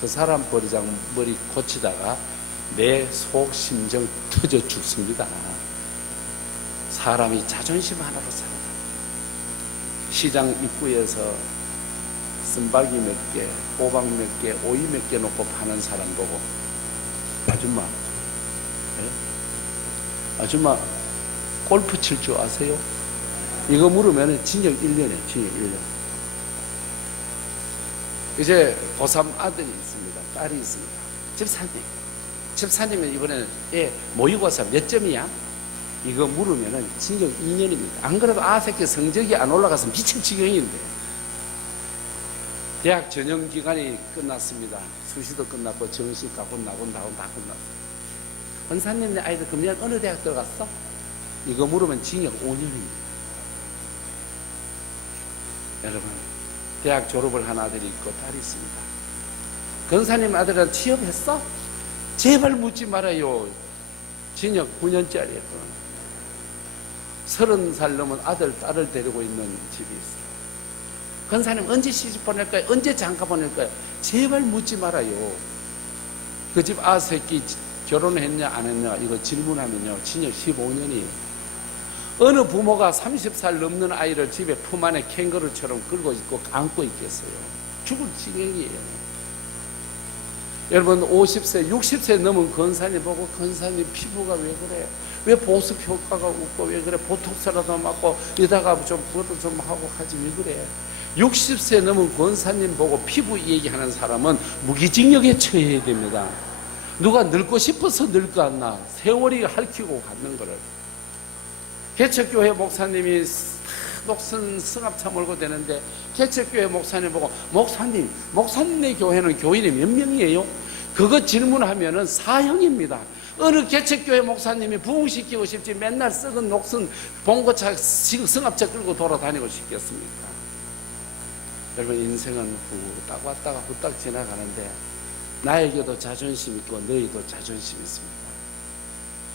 그 사람 버리장머리 고치다가 내 속 심정 터져 죽습니다. 사람이 자존심 하나로 살아가. 시장 입구에서 쓴바귀 몇 개, 호박 몇 개, 오이 몇 개 놓고 파는 사람 보고 아줌마, 네? 아줌마 골프 칠 줄 아세요? 이거 물으면 징역 1년이에요. 징역 1년. 이제 고3 아들이 있습니다. 딸이 있습니다. 집사님은 이번에는 모의고사 몇 점이야? 이거 물으면 징역 2년입니다. 안 그래도 새끼 성적이 안 올라가서 미칠 지경인데. 대학 전형 기간이 끝났습니다. 수시도 끝났고 정시 가고 나고 다 끝났고. 원사님 내 아이들 금년 어느 대학 들어갔어? 이거 물으면 징역 5년입니다. 여러분 대학 졸업을 한 아들이 있고 딸이 있습니다. 권사님 아들은 취업했어? 제발 묻지 말아요. 징역 9년짜리였거든요. 30살 넘은 아들, 딸을 데리고 있는 집이 있어요. 권사님 언제 시집 보낼 거예요? 언제 장가 보낼 거예요? 제발 묻지 말아요. 그 집 새끼 결혼했냐 안 했냐 이거 질문하면요 징역 15년이에요. 어느 부모가 30살 넘는 아이를 집에 품 안에 캥거루처럼 끌고 있고 안고 있겠어요? 죽을 지경이에요. 여러분 50세, 60세 넘은 권사님 보고 권사님 피부가 왜 그래? 왜 보습 효과가 없고 왜 그래? 보톡스라도 맞고 이따가 좀 그것도 좀 하고 하지 왜 그래? 60세 넘은 권사님 보고 피부 얘기하는 사람은 무기징역에 처해야 됩니다. 누가 늙고 싶어서 늙고 안 나. 세월이 핥히고 가는 거를. 개척교회 목사님이 녹슨 승합차 몰고 되는데 개척교회 목사님 보고 목사님네 교회는 교인이 몇 명이에요? 그거 질문하면은 사형입니다. 어느 개척교회 목사님이 부흥시키고 싶지 맨날 썩은 녹슨 봉고차 승합차 끌고 돌아다니고 싶겠습니까? 여러분 인생은 후딱 왔다가 후딱 지나가는데 나에게도 자존심 있고 너희도 자존심 있습니다.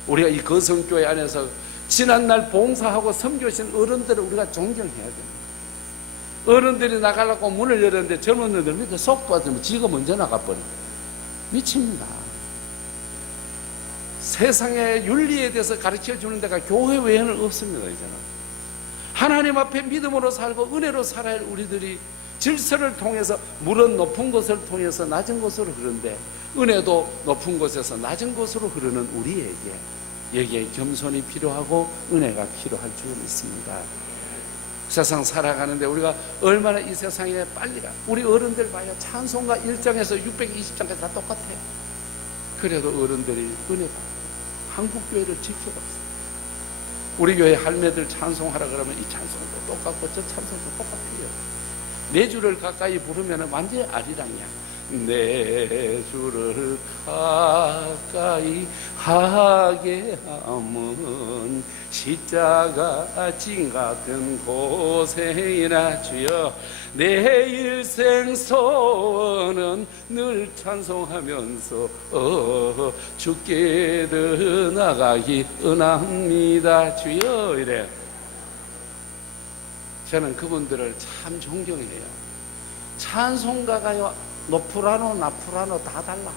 우리가 이 거성교회 안에서 지난날 봉사하고 섬겨신 어른들을 우리가 존경해야 됩니다. 어른들이 나가려고 문을 열었는데 젊은이들 밑에 속도 왔으면 지가 먼저 나가버려. 미칩니다. 세상의 윤리에 대해서 가르쳐 주는 데가 교회 외에는 없습니다. 이제는 하나님 앞에 믿음으로 살고 은혜로 살아야 할 우리들이 질서를 통해서 물은 높은 곳을 통해서 낮은 곳으로 흐르는데 은혜도 높은 곳에서 낮은 곳으로 흐르는 우리에게 여기에 겸손이 필요하고 은혜가 필요할 줄 믿습니다. 세상 살아가는데 우리가 얼마나 이 세상에 빨리 가. 우리 어른들 봐요. 찬송가 1장에서 620장까지 다 똑같아요. 그래도 어른들이 은혜 받고 한국교회를 지켜봤어요. 우리 교회 할매들 찬송하라 그러면 이 찬송도 똑같고 저 찬송도 똑같아요. 4주를 가까이 부르면 완전히 아리랑이야. 내 주를 가까이 하게 함은 십자가 진 같은 고생이나 주여 내 일생 소원은 늘 찬송하면서 주께 더 나가기 원합니다 주여. 이래. 저는 그분들을 참 존경해요. 찬송가가요 노프라노 나프라노 다 달라.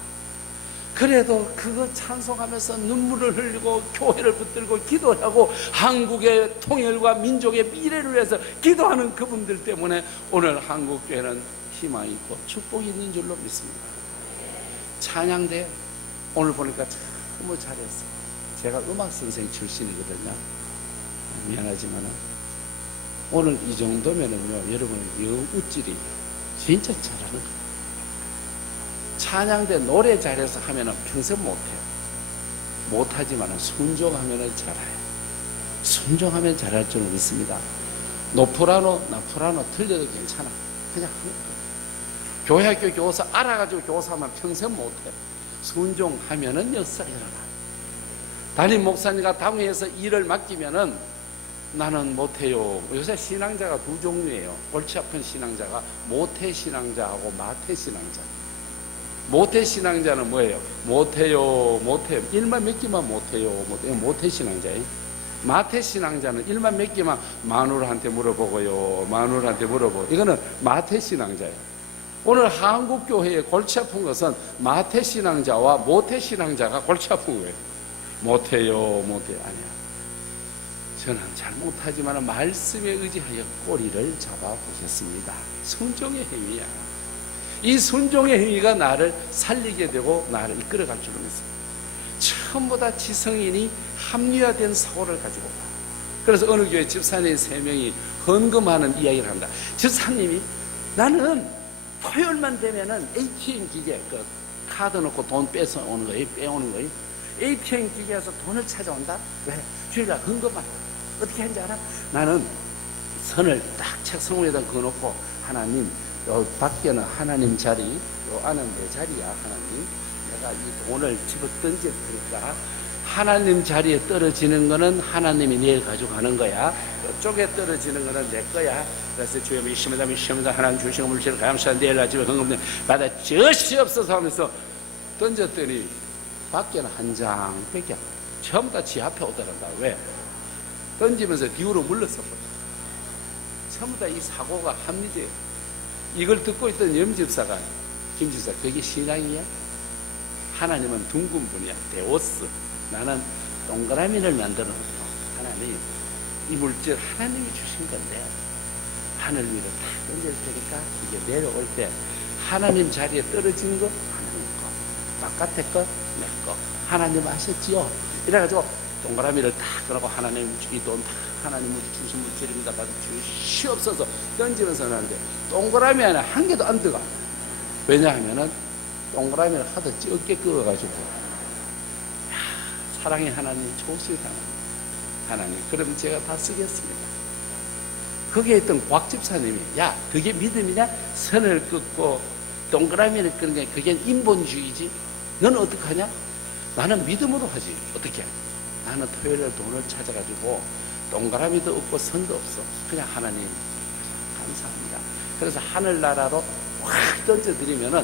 그래도 그거 찬송하면서 눈물을 흘리고 교회를 붙들고 기도하고 한국의 통일과 민족의 미래를 위해서 기도하는 그분들 때문에 오늘 한국교회는 희망이 있고 축복이 있는 줄로 믿습니다. 찬양대 오늘 보니까 참 잘했어. 제가 음악 선생 출신이거든요. 미안하지만 오늘 이 정도면은요 여러분은 여우질이 진짜 잘하는 거예요. 찬양대 노래 잘해서 하면은 평생 못해요. 못하지만 순종하면은 잘해요. 순종하면 잘할 줄 믿습니다. 노프라노 나프라노 틀려도 괜찮아. 그냥 교회학교 교사 알아가지고 교사하면 평생 못해요. 순종하면은 역사가 일어나. 담임 목사님과 당회에서 일을 맡기면은 나는 못해요. 요새 신앙자가 두 종류예요. 골치 아픈 신앙자가 모태 신앙자하고 마태 신앙자. 모태 신앙자는 뭐예요? 못해요, 못해요. 일만 몇 개만 못해요, 못해요. 모태 신앙자예요. 마태 신앙자는 일만 몇 개만 마누라한테 물어보고요, 마누라한테 물어보고. 이거는 마태 신앙자예요. 오늘 한국교회에 골치 아픈 것은 마태 신앙자와 모태 신앙자가 골치 아픈 거예요. 못해요, 못해요. 아니야. 저는 잘 못하지만 말씀에 의지하여 꼬리를 잡아보겠습니다. 순종의 행위야. 이 순종의 행위가 나를 살리게 되고 나를 이끌어갈 줄로 믿습니다. 처음보 다 지성인이 합리화된 사고를 가지고 가. 그래서 어느 교회 집사님 3명이 헌금하는 이야기를 한다. 집사님이 나는 토요일만 되면은 ATM 기계 그 카드 넣고 돈 빼서 오는 거예요. 빼오는 거예요. ATM 기계에서 돈을 찾아온다. 왜? 주일날 헌금한다. 어떻게 하는지 알아? 나는 선을 딱 책상 위에다 그어놓고 하나님 요 밖에는 하나님 자리, 요 안은 내 자리야. 하나님 내가 이 돈을 집어 던질 테니까 하나님 자리에 떨어지는 거는 하나님이 내일 가져가는 거야. 이쪽에 떨어지는 거는 내 거야. 그래서 주여 믿습니다 믿습니다 하나님 주신 물질을 감사한 내일 날 집에 헌금 받아 주시옵소서 하면서 던졌더니 밖에는 한 장밖에 전부 다 지 앞에 오더란다. 왜? 던지면서 뒤로 물렀어. 전부 다 이 사고가 합리적이에요. 이걸 듣고 있던 염집사가 김집사 그게 신앙이야? 하나님은 둥근 분이야. 데오스. 나는 동그라미를 만들어 놓고 하나님 이 물질 하나님이 주신 건데 하늘 위로 다 던질 테니까 이게 내려올 때 하나님 자리에 떨어지는 거 하나님 거, 바깥에 거 내 거. 하나님 아셨지요? 이래가지고 동그라미를 딱 그러고 하나님 이 돈 다 하나님 주신 물질입니다. 받아 주시옵소서 던지면서 하는데 동그라미 안에 한 개도 안 들어가. 왜냐하면은 동그라미를 하도 적게 끄어가지고 사랑의 하나님 좋으신 하나님 그럼 제가 다 쓰겠습니다. 거기에 있던 곽 집사님이 야 그게 믿음이냐? 선을 긋고 동그라미를 끄는 게 그게 인본주의지. 너는 어떡하냐? 나는 믿음으로 하지. 어떻게? 나는 토요일에 돈을 찾아가지고 동그라미도 없고 선도 없어. 그냥 하나님 감사합니다. 그래서 하늘나라로 확 던져드리면은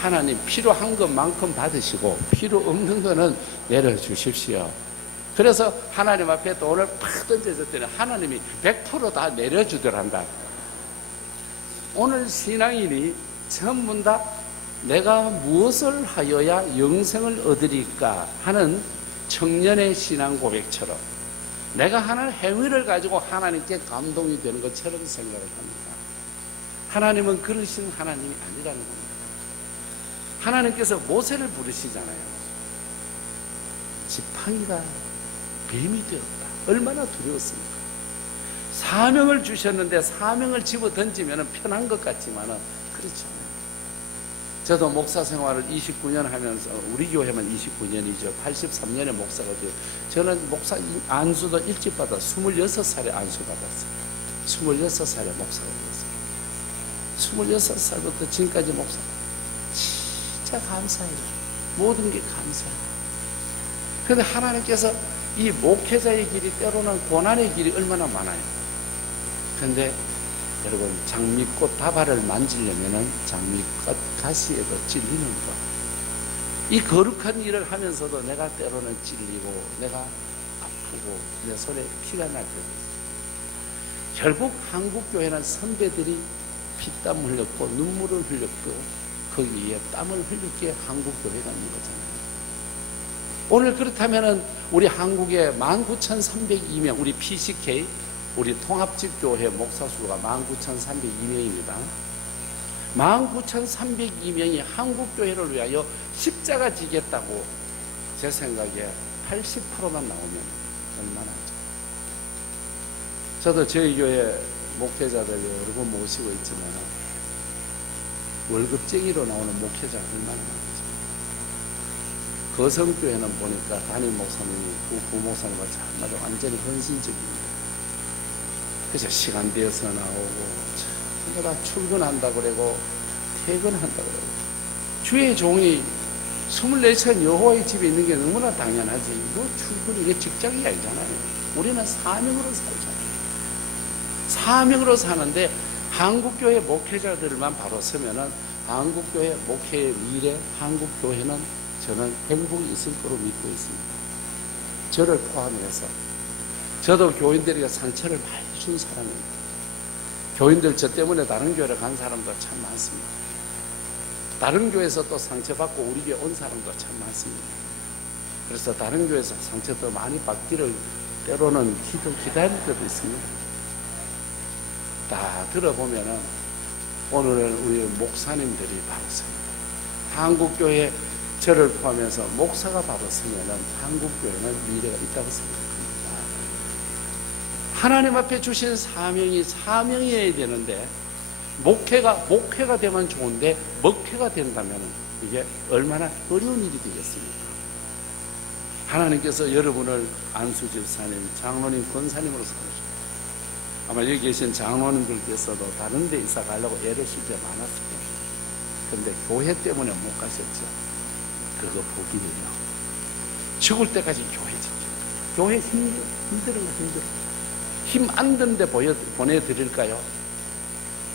하나님 필요한 것만큼 받으시고 필요 없는 거는 내려주십시오. 그래서 하나님 앞에 돈을 팍 던져줬더니 하나님이 100% 다 내려주더란다. 오늘 신앙인이 전부 다 내가 무엇을 하여야 영생을 얻으리까 하는 청년의 신앙 고백처럼 내가 하는 행위를 가지고 하나님께 감동이 되는 것처럼 생각을 합니다. 하나님은 그러신 하나님이 아니라는 겁니다. 하나님께서 모세를 부르시잖아요. 지팡이가 뱀이 되었다. 얼마나 두려웠습니까? 사명을 주셨는데 사명을 집어 던지면 편한 것 같지만 그렇지 않아요. 저도 목사 생활을 29년 하면서 우리 교회만 29년이죠. 83년에 목사가 돼요. 저는 목사 안수도 일찍 받아 26살에 안수 받았어요. 26살에 목사가 되었어요. 26살부터 지금까지 목사 진짜 감사해요. 모든 게 감사해요. 그런데 하나님께서 이 목회자의 길이 때로는 고난의 길이 얼마나 많아요. 그런데 여러분, 장미꽃 다발을 만지려면은 장미꽃 가시에도 찔리는 것. 이 거룩한 일을 하면서도 내가 때로는 찔리고 내가 아프고 내 손에 피가 날 때도 있어요. 결국 한국교회는 선배들이 피땀 흘렸고 눈물을 흘렸고 거기에 땀을 흘렸기에 한국교회가 있는 거잖아요. 오늘 그렇다면 우리 한국에 19,302명, 우리 PCK, 우리 통합집교회 목사수가 19,302명입니다. 19,302명이 한국교회를 위하여 십자가 지겠다고 제 생각에 80%만 나오면 얼마나 하죠. 저도 저희 교회 목회자들 여러 분 모시고 있지만 월급쟁이로 나오는 목회자가 얼마나 많죠. 거성교회는 보니까 담임 목사님이 부목사님과 잘 완전히 헌신적입니다. 그래서 시간 되어서 나오고 전부 다 출근한다고 그러고 퇴근한다고 그러고 주의 종이 24시간 여호와의 집에 있는 게 너무나 당연하지. 뭐 출근, 이게 직장이 아니잖아요. 우리는 사명으로 살잖아요. 사명으로 사는데 한국교회 목회자들만 바로 서면은 한국교회 목회의 미래, 한국교회는 저는 행복이 있을 거로 믿고 있습니다. 저를 포함해서. 저도 교인들에게 상처를 많이 준 사람입니다. 교인들 저 때문에 다른 교회를 간 사람도 참 많습니다. 다른 교회에서 또 상처받고 우리 교회 온 사람도 참 많습니다. 그래서 다른 교회에서 상처 더 많이 받기를 때로는 기다릴 때도 있습니다. 다 들어보면은 오늘은 우리 목사님들이 바로 섭니다. 한국교회 저를 포함해서 목사가 바로 서면은 한국교회는 미래가 있다고 생각합니다. 하나님 앞에 주신 사명이 사명이어야 되는데 목회가 되면 좋은데 먹회가 된다면 이게 얼마나 어려운 일이 되겠습니까? 하나님께서 여러분을 안수 집사님, 장로님, 권사님으로 삼으셨습니다. 아마 여기 계신 장로님들께서도 다른 데 이사 가려고 애를 쓸 때 많았을 거예요. 그런데 교회 때문에 못 가셨죠. 그거 복이에요. 죽을 때까지 교회 지켜. 교회 힘들어. 힘 안 드는데 보내드릴까요?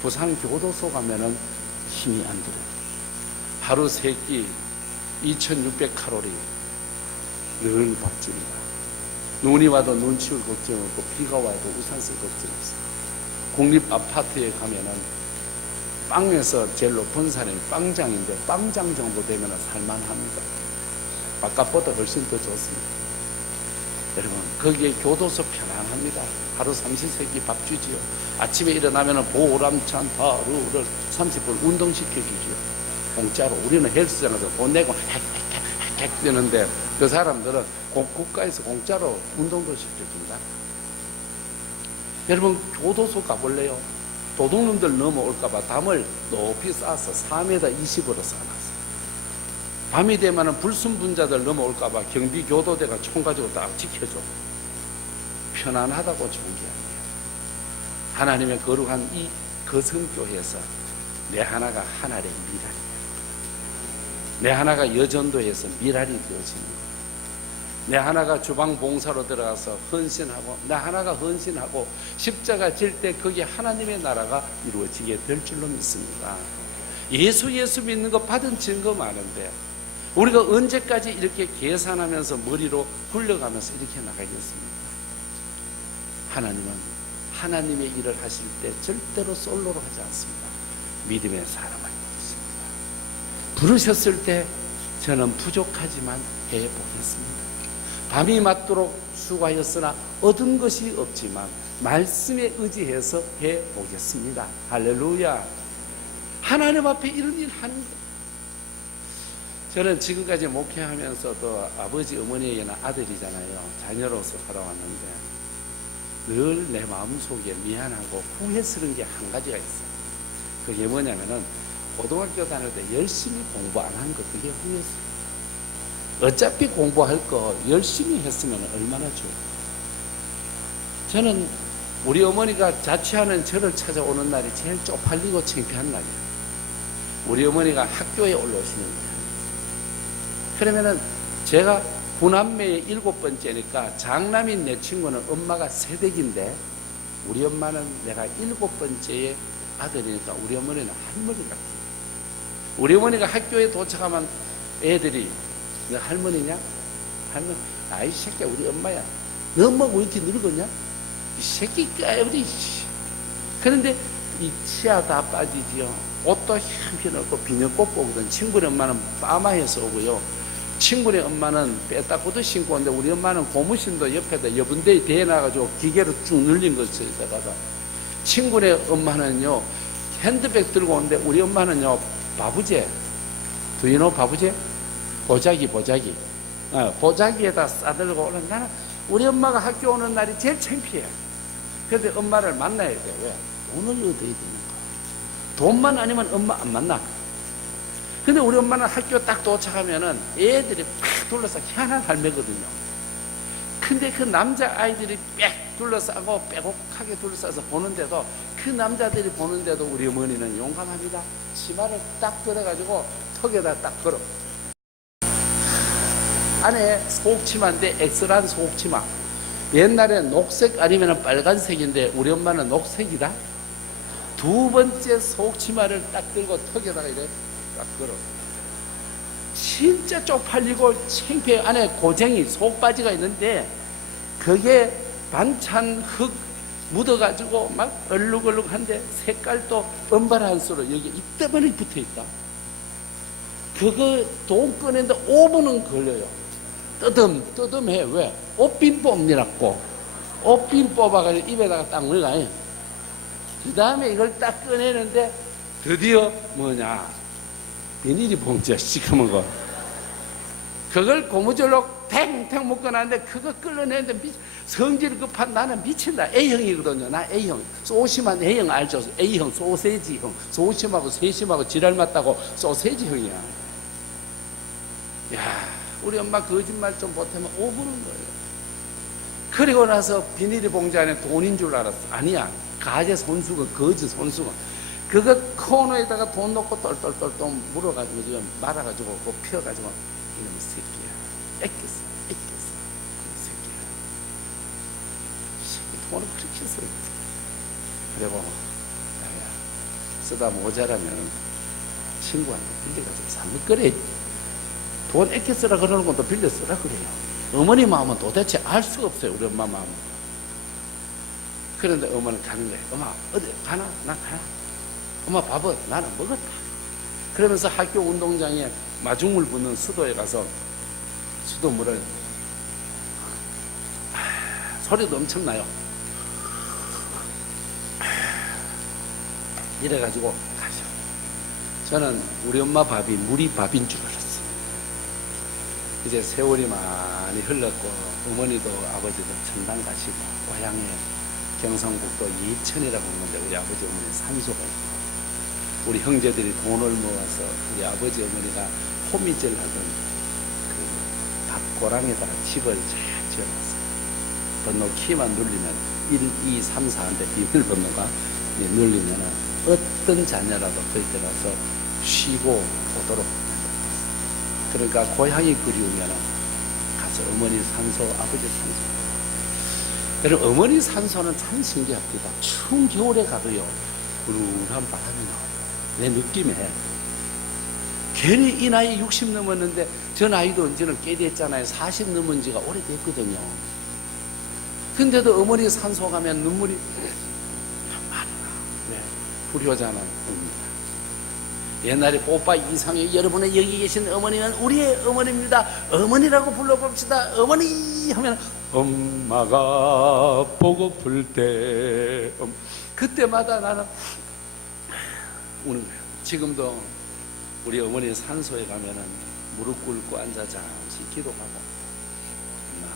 부산 교도소 가면은 힘이 안 들어요. 하루 3끼 2600칼로리 늘 밥집이다. 눈이 와도 눈 치울 걱정 없고 비가 와도 우산 쓸 걱정 없어요. 공립 아파트에 가면은 빵에서 제일 높은 사람이 빵장인데 빵장 정도 되면 살만합니다. 바깥보다 훨씬 더 좋습니다. 여러분, 거기에 교도소 편안합니다. 하루 30세끼 밥 주지요. 아침에 일어나면 보람찬 하루를 30분 운동시켜주지요. 공짜로. 우리는 헬스장에서 돈 내고 핵 되는데 그 사람들은 국가에서 공짜로 운동도 시켜준다. 여러분, 교도소 가볼래요? 도둑놈들 넘어올까봐 담을 높이 쌓아서 4m 20으로 쌓아놨어요. 밤이 되면 불순분자들 넘어올까봐 경비 교도대가 총 가지고 딱 지켜줘. 편안하다고 좋은 게 아니에요. 하나님의 거룩한 이 거성교회에서 내 하나가 하나의 미랄이에요. 내 하나가 여전도에서 미랄이 되어지는 거예요. 내 하나가 주방 봉사로 들어가서 헌신하고 내 하나가 헌신하고 십자가 질 때 거기에 하나님의 나라가 이루어지게 될 줄로 믿습니다. 예수 믿는 거 받은 증거 많은데 우리가 언제까지 이렇게 계산하면서 머리로 굴려가면서 이렇게 나가겠습니까? 하나님은 하나님의 일을 하실 때 절대로 솔로로 하지 않습니다. 믿음의 사람을 부르십니다. 부르셨을 때 저는 부족하지만 해보겠습니다. 밤이 맞도록 수고하였으나 얻은 것이 없지만 말씀에 의지해서 해보겠습니다. 할렐루야. 하나님 앞에 이런 일 하는 것. 저는 지금까지 목회하면서도 아버지 어머니에게는 아들이잖아요. 자녀로서 살아왔는데 늘 내 마음속에 미안하고 후회스러운 게 한 가지가 있어요. 그게 뭐냐면은 고등학교 다닐 때 열심히 공부 안 한 거, 그게 후회스러워요. 어차피 공부할 거 열심히 했으면 얼마나 좋아요. 저는 우리 어머니가 자취하는 저를 찾아오는 날이 제일 쪽팔리고 창피한 날이에요. 우리 어머니가 학교에 올라오시는 거예요. 그러면은 제가 구남매의 7번째니까 장남인 내 친구는 엄마가 새댁인데 우리 엄마는 내가 7번째의 아들이니까 우리 어머니는 할머니 같아요. 우리 어머니가 학교에 도착하면 애들이 너 할머니냐? 할머니. 아이 새끼야 우리 엄마야. 너 엄마가 왜 이렇게 늙었냐? 이 새끼 까여리. 그런데 이 치아 다 빠지지요. 옷도 형편없고 비녀꽃 보거든. 친구네 엄마는 빠마해서 오고요. 친구네 엄마는 빼다 구두 신고 오는데 우리 엄마는 고무신도 옆에다 여분대에 대놔가지고 기계로 쭉 늘린 것을 있다가 친구네 엄마는요 핸드백 들고 오는데 우리 엄마는요 바부제. Do you know 바부제? 보자기. 보자기에다 싸들고 오는 나는 우리 엄마가 학교 오는 날이 제일 창피해. 그런데 엄마를 만나야 돼. 왜? 돈을 얻어야 되는 거야. 돈만 아니면 엄마 안 만나. 근데 우리 엄마는 학교 딱 도착하면은 애들이 팍 둘러싸 희한한 할매거든요. 근데 그 남자 아이들이 빽 둘러싸고 빼곡하게 둘러싸서 보는데도 그 남자들이 보는데도 우리 어머니는 용감합니다. 치마를 딱 걸어가지고 턱에다 딱 걸어. 안에 속치마인데 엑스란 속치마. 옛날에 녹색 아니면 빨간색인데 우리 엄마는 녹색이다. 두 번째 속치마를 딱 들고 턱에다가 이래 딱 걸어. 진짜 쪽팔리고 창피해. 안에 고쟁이 속바지가 있는데 그게 반찬 흙 묻어가지고 막 얼룩얼룩한데 색깔도 은발한 수로 여기 이때만에 붙어있다. 그거 돈 꺼내는데 5분은 걸려요. 뜨듬해. 왜? 옷빈 뽑니라고. 옷빈 뽑아가지고 입에다가 딱 넣어가요. 그 다음에 이걸 딱 꺼내는데 드디어 뭐냐 비닐이 봉지야 시커먼 거. 그걸 고무줄로 탱탱 묶어놨는데 그거 끌어내는데 성질 급한 나는 미친다. A형이거든요. 나 A형. 소심한 A형 알죠? A형 소세지형. 소심하고 세심하고 지랄 맞다고 소세지형이야. 야, 우리 엄마 거짓말 좀 못하면 5분은 거예요. 그리고 나서 비닐이 봉지 안에 돈인 줄 알았어. 아니야. 가재 손수건, 거지 손수건. 그거 코너에다가 돈 넣고 똘똘똘똘 물어가지고 지금 말아가지고 그 펴가지고 이놈의 새끼야. 애꼈어. 이 새끼야. 새끼 돈을 그렇게 써요. 그리고 야야 쓰다 모자라면 친구한테 빌려가지고 사물 끓여. 돈 애껴 쓰라 그러는 것도 빌려 쓰라 그래요. 어머니 마음은 도대체 알 수가 없어요. 우리 엄마 마음은. 그런데 어머니는 가는 거예요. 엄마 어디 가나? 나 가나? 엄마 밥은 나는 먹었다. 그러면서 학교 운동장에 마중물 붓는 수도에 가서 수도물을 소리도 엄청나요. 이래가지고 가죠. 저는 우리 엄마 밥이 물이 밥인 줄 알았어요. 이제 세월이 많이 흘렀고 어머니도 아버지도 천당 가시고 고향에 경상북도 이천이라고 하는데 우리 아버지 어머니 산소가 있고 우리 형제들이 돈을 모아서 우리 아버지 어머니가 호미질 하던 그 밭고랑에다가 집을 잘 지어놨어요. 번호 키만 누르면 1, 2, 3, 4인데 비밀번호가 누르면 어떤 자녀라도 거기 들어가서 쉬고 오도록. 그러니까 고향이 그리우면 가서 어머니 산소, 아버지 산소. 여러분 어머니 산소는 참 신기합니다. 추운 겨울에 가도요 우르르한 바람이 나와요. 내 느낌에 괜히 이 나이 60 넘었는데 저 나이도 이제는 꽤 됐잖아요. 40 넘은 지가 오래됐거든요. 근데도 어머니 산소 가면 눈물이 많이 나. 왜? 불효자는 옵니다. 옛날에 오빠 이상해 여러분의 여기 계신 어머니는 우리의 어머니입니다. 어머니라고 불러봅시다. 어머니 하면 엄마가 보고플 때 그때마다 나는 우는 거예요. 지금도 우리 어머니 산소에 가면은 무릎 꿇고 앉아 잠시 기도하고 엄마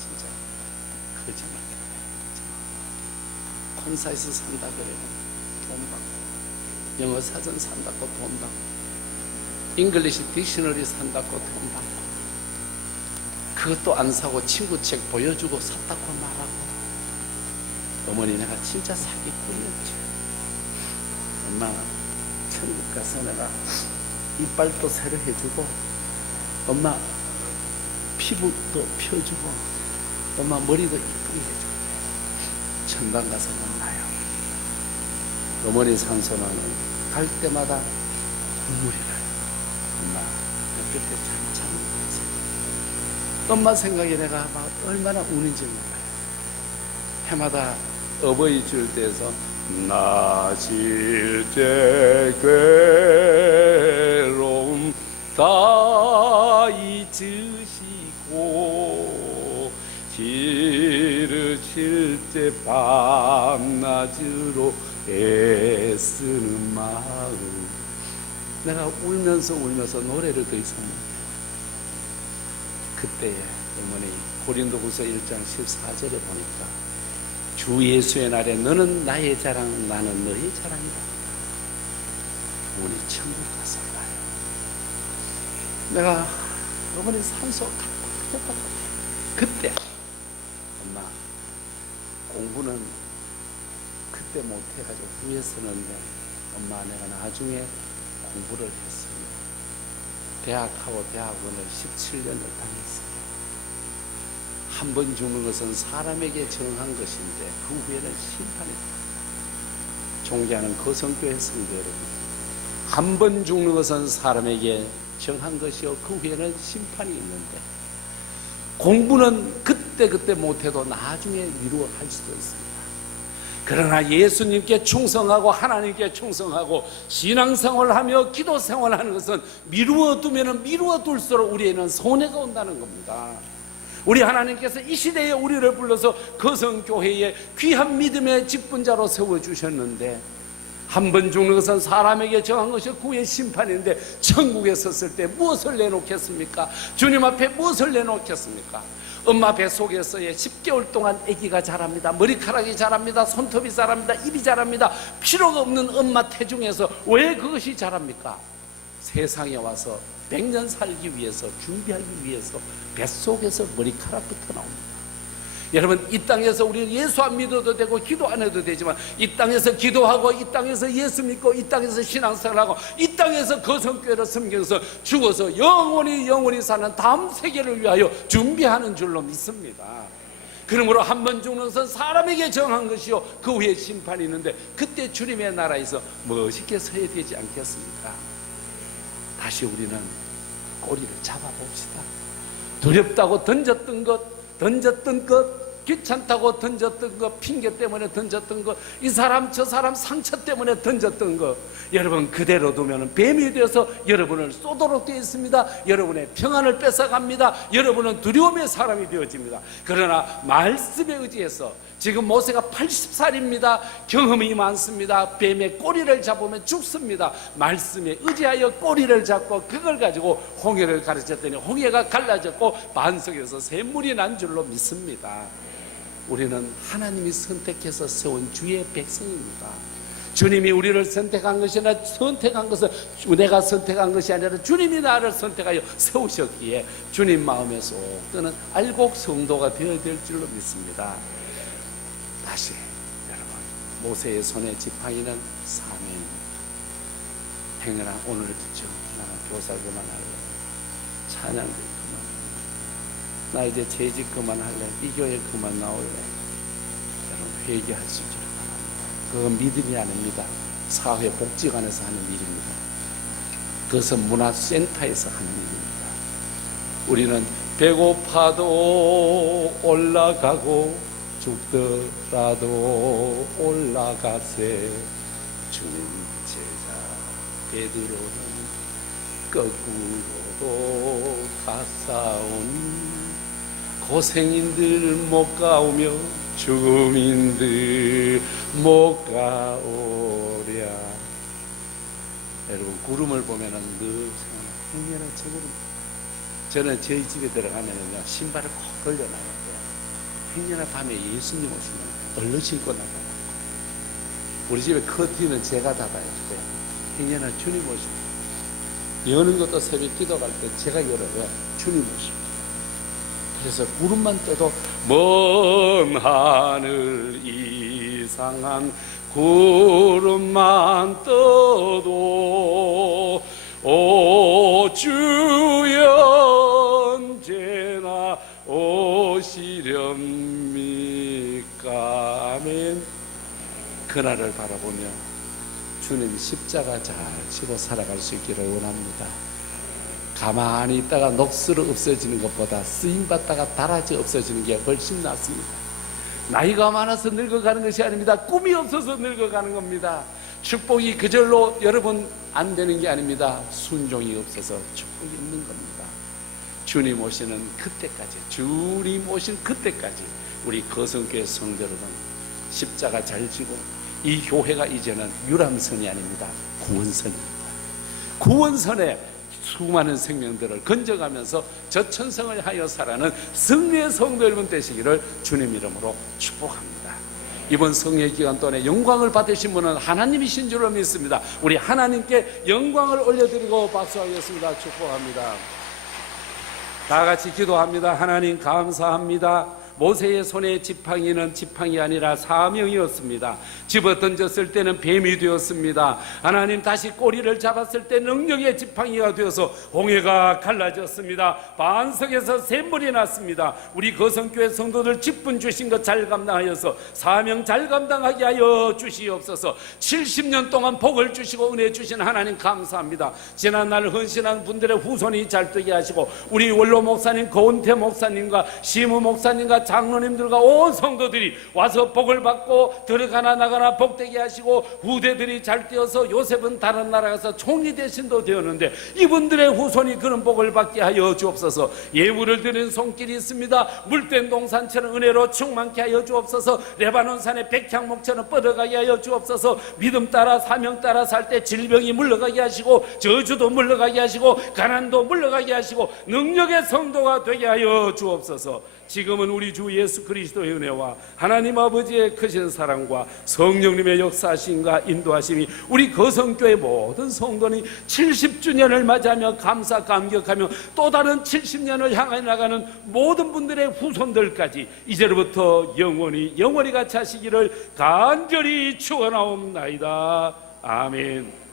진짜 거짓말 콘사이트 산다 그래요. 돈 받고 영어 사전 산다고 돈 받고 잉글리시 딕셔너리 산다고 돈 받고 그것도 안 사고 친구 책 보여주고 샀다고 말하고 어머니 내가 진짜 사기꾼이었지. 엄마 천국 가서 내가 이빨도 새로 해주고 엄마 피부도 펴주고 엄마 머리도 이쁘게 해주고 천당 가서 만나요. 어머니 산소나는 갈 때마다 눈물이 나요. 엄마 그때 참 엄마 생각에 내가 막 얼마나 우는지 몰라요. 해마다 어버이 줄 때에서 나질 때 괴로움 다 잊으시고 기르실 때 밤낮으로 애쓰는 마음. 내가 울면서 노래를 더 이상 못해요. 그때에 어머니 고린도후서 1장 14절에 보니까 주 예수의 날에 너는 나의 자랑 나는 너의 자랑이다. 우리 천국 가서 봐요. 내가 어머니 산소 갖고 싶었던 것 같아요. 그때 엄마 공부는 그때 못해가지고 후회 쓰는데 엄마 내가 나중에 공부를 했습니다. 대학하고 대학원을 17년을 다녔습니다. 한 번 죽는 것은 사람에게 정한 것인데 그 후에는 심판이다. 존경하는 거성교회 성도 여러분, 한 번 죽는 것은 사람에게 정한 것이요 그 후에는 심판이 있는데 공부는 그때 못해도 나중에 미루어 할 수도 있습니다. 그러나 예수님께 충성하고 하나님께 충성하고 신앙생활을 하며 기도생활을 하는 것은 미루어 두면 미루어 둘수록 우리에는 손해가 온다는 겁니다. 우리 하나님께서 이 시대에 우리를 불러서 거성교회에 귀한 믿음의 직분자로 세워주셨는데 한 번 죽는 것은 사람에게 정한 것이 후의 심판인데 천국에 섰을 때 무엇을 내놓겠습니까? 주님 앞에 무엇을 내놓겠습니까? 엄마 뱃속에서의 10개월 동안 아기가 자랍니다. 머리카락이 자랍니다. 손톱이 자랍니다. 입이 자랍니다. 필요가 없는 엄마 태중에서 왜 그것이 자랍니까? 세상에 와서 100년 살기 위해서 준비하기 위해서 뱃속에서 머리카락부터 나옵니다. 여러분 이 땅에서 우리는 예수 안 믿어도 되고 기도 안 해도 되지만 이 땅에서 기도하고 이 땅에서 예수 믿고 이 땅에서 신앙생활하고 이 땅에서 거성교회를 섬겨서 죽어서 영원히 사는 다음 세계를 위하여 준비하는 줄로 믿습니다. 그러므로 한 번 죽는 것은 사람에게 정한 것이요 그 후에 심판이 있는데 그때 주님의 나라에서 멋있게 서야 되지 않겠습니까? 다시 우리는 꼬리를 잡아봅시다. 두렵다고 던졌던 것, 귀찮다고 던졌던 것, 핑계 때문에 던졌던 것, 이 사람 저 사람 상처 때문에 던졌던 것, 여러분 그대로 두면 뱀이 되어서 여러분을 쏘도록 되어 있습니다. 여러분의 평안을 뺏어갑니다. 여러분은 두려움의 사람이 되어집니다. 그러나 말씀에 의지해서 지금 모세가 80살입니다. 경험이 많습니다. 뱀의 꼬리를 잡으면 죽습니다. 말씀에 의지하여 꼬리를 잡고 그걸 가지고 홍해를 가르쳤더니 홍해가 갈라졌고 반석에서 샘물이 난 줄로 믿습니다. 우리는 하나님이 선택해서 세운 주의 백성입니다. 주님이 우리를 선택한 것이 아니라 내가 선택한 것이 아니라 주님이 나를 선택하여 세우셨기에 주님 마음에 쏙 드는 알곡 성도가 되어야 될 줄로 믿습니다. 다시 여러분 모세의 손에 지팡이는 사명입니다. 행여나 오늘부터 나는 교사 그만할래, 찬양도 그만할래, 나 이제 재직 그만할래, 이 교회 그만 나올래. 여러분 회개하시기 바랍니다. 그건 믿음이 아닙니다. 사회복지관에서 하는 일입니다. 그것은 문화센터에서 하는 일입니다. 우리는 배고파도 올라가고 죽더라도 올라가세. 주님 제자 베드로는 거꾸로도 가사오니 고생인들 못 가오며 죽음인들 못 가오랴. 여러분 구름을 보면은 늘 행여나 저 구름. 저는 저희 집에 들어가면은요 신발을 꼭 걸려놔요. 행여나 밤에 예수님 오시면 얼른 신고 나가요. 우리 집에 커튼은 제가 닫아야 돼요. 행여나 주님 오시면 여는 것도 새벽 기도 갈 때 제가 열어요. 주님 오시면. 그래서 구름만 떠도 먼 하늘 이상한 구름만 떠도 오 주여 되겠습니까? 아멘. 그날을 바라보며 주님 십자가 잘 지고 살아갈 수 있기를 원합니다. 가만히 있다가 녹슬어 없어지는 것보다 쓰임받다가 달아져 없어지는 게 훨씬 낫습니다. 나이가 많아서 늙어가는 것이 아닙니다. 꿈이 없어서 늙어가는 겁니다. 축복이 그절로 여러분 안 되는 게 아닙니다. 순종이 없어서 축복이 없는 겁니다. 주님 오시는 그때까지, 주님 오신 그때까지 우리 거성교회 성도 여러분 십자가 잘 지고, 이 교회가 이제는 유람선이 아닙니다. 구원선입니다. 구원선에 수많은 생명들을 건져가면서 저 천성을 하여 살아가는 승리의 성도 여러분 되시기를 주님 이름으로 축복합니다. 이번 성례 기간 동안에 영광을 받으신 분은 하나님이신 줄로 믿습니다. 우리 하나님께 영광을 올려드리고 박수하겠습니다. 축복합니다. 다 같이 기도합니다. 하나님 감사합니다. 모세의 손에 지팡이는 지팡이 아니라 사명이었습니다. 집어 던졌을 때는 뱀이 되었습니다. 하나님 다시 꼬리를 잡았을 때 능력의 지팡이가 되어서 홍해가 갈라졌습니다. 반석에서 샘물이 났습니다. 우리 거성교회 성도들 직분 주신 것 잘 감당하여서 사명 잘 감당하게 하여 주시옵소서. 70년 동안 복을 주시고 은혜 주신 하나님 감사합니다. 지난날 헌신한 분들의 후손이 잘 되게 하시고, 우리 원로 목사님, 고은태 목사님과 시무 목사님과 장로님들과 온 성도들이 와서 복을 받고 들어가나 나가나 복되게 하시고, 후대들이 잘 되어서 요셉은 다른 나라 가서 총리 대신도 되었는데 이분들의 후손이 그런 복을 받게 하여 주옵소서. 예물을 드리는 손길이 있습니다. 물된 동산처럼 은혜로 충만케 하여 주옵소서. 레바논 산의 백향목처럼 뻗어가게 하여 주옵소서. 믿음 따라 사명 따라 살 때 질병이 물러가게 하시고, 저주도 물러가게 하시고, 가난도 물러가게 하시고, 능력의 성도가 되게 하여 주옵소서. 지금은 우리 주 예수 그리스도의 은혜와 하나님 아버지의 크신 사랑과 성령님의 역사하심과 인도하심이 우리 거성교회 모든 성도니 70주년을 맞이하며 감사 감격하며 또 다른 70년을 향해 나가는 모든 분들의 후손들까지 이제로부터 영원히 같이 하시기를 간절히 축원하옵나이다. 아멘.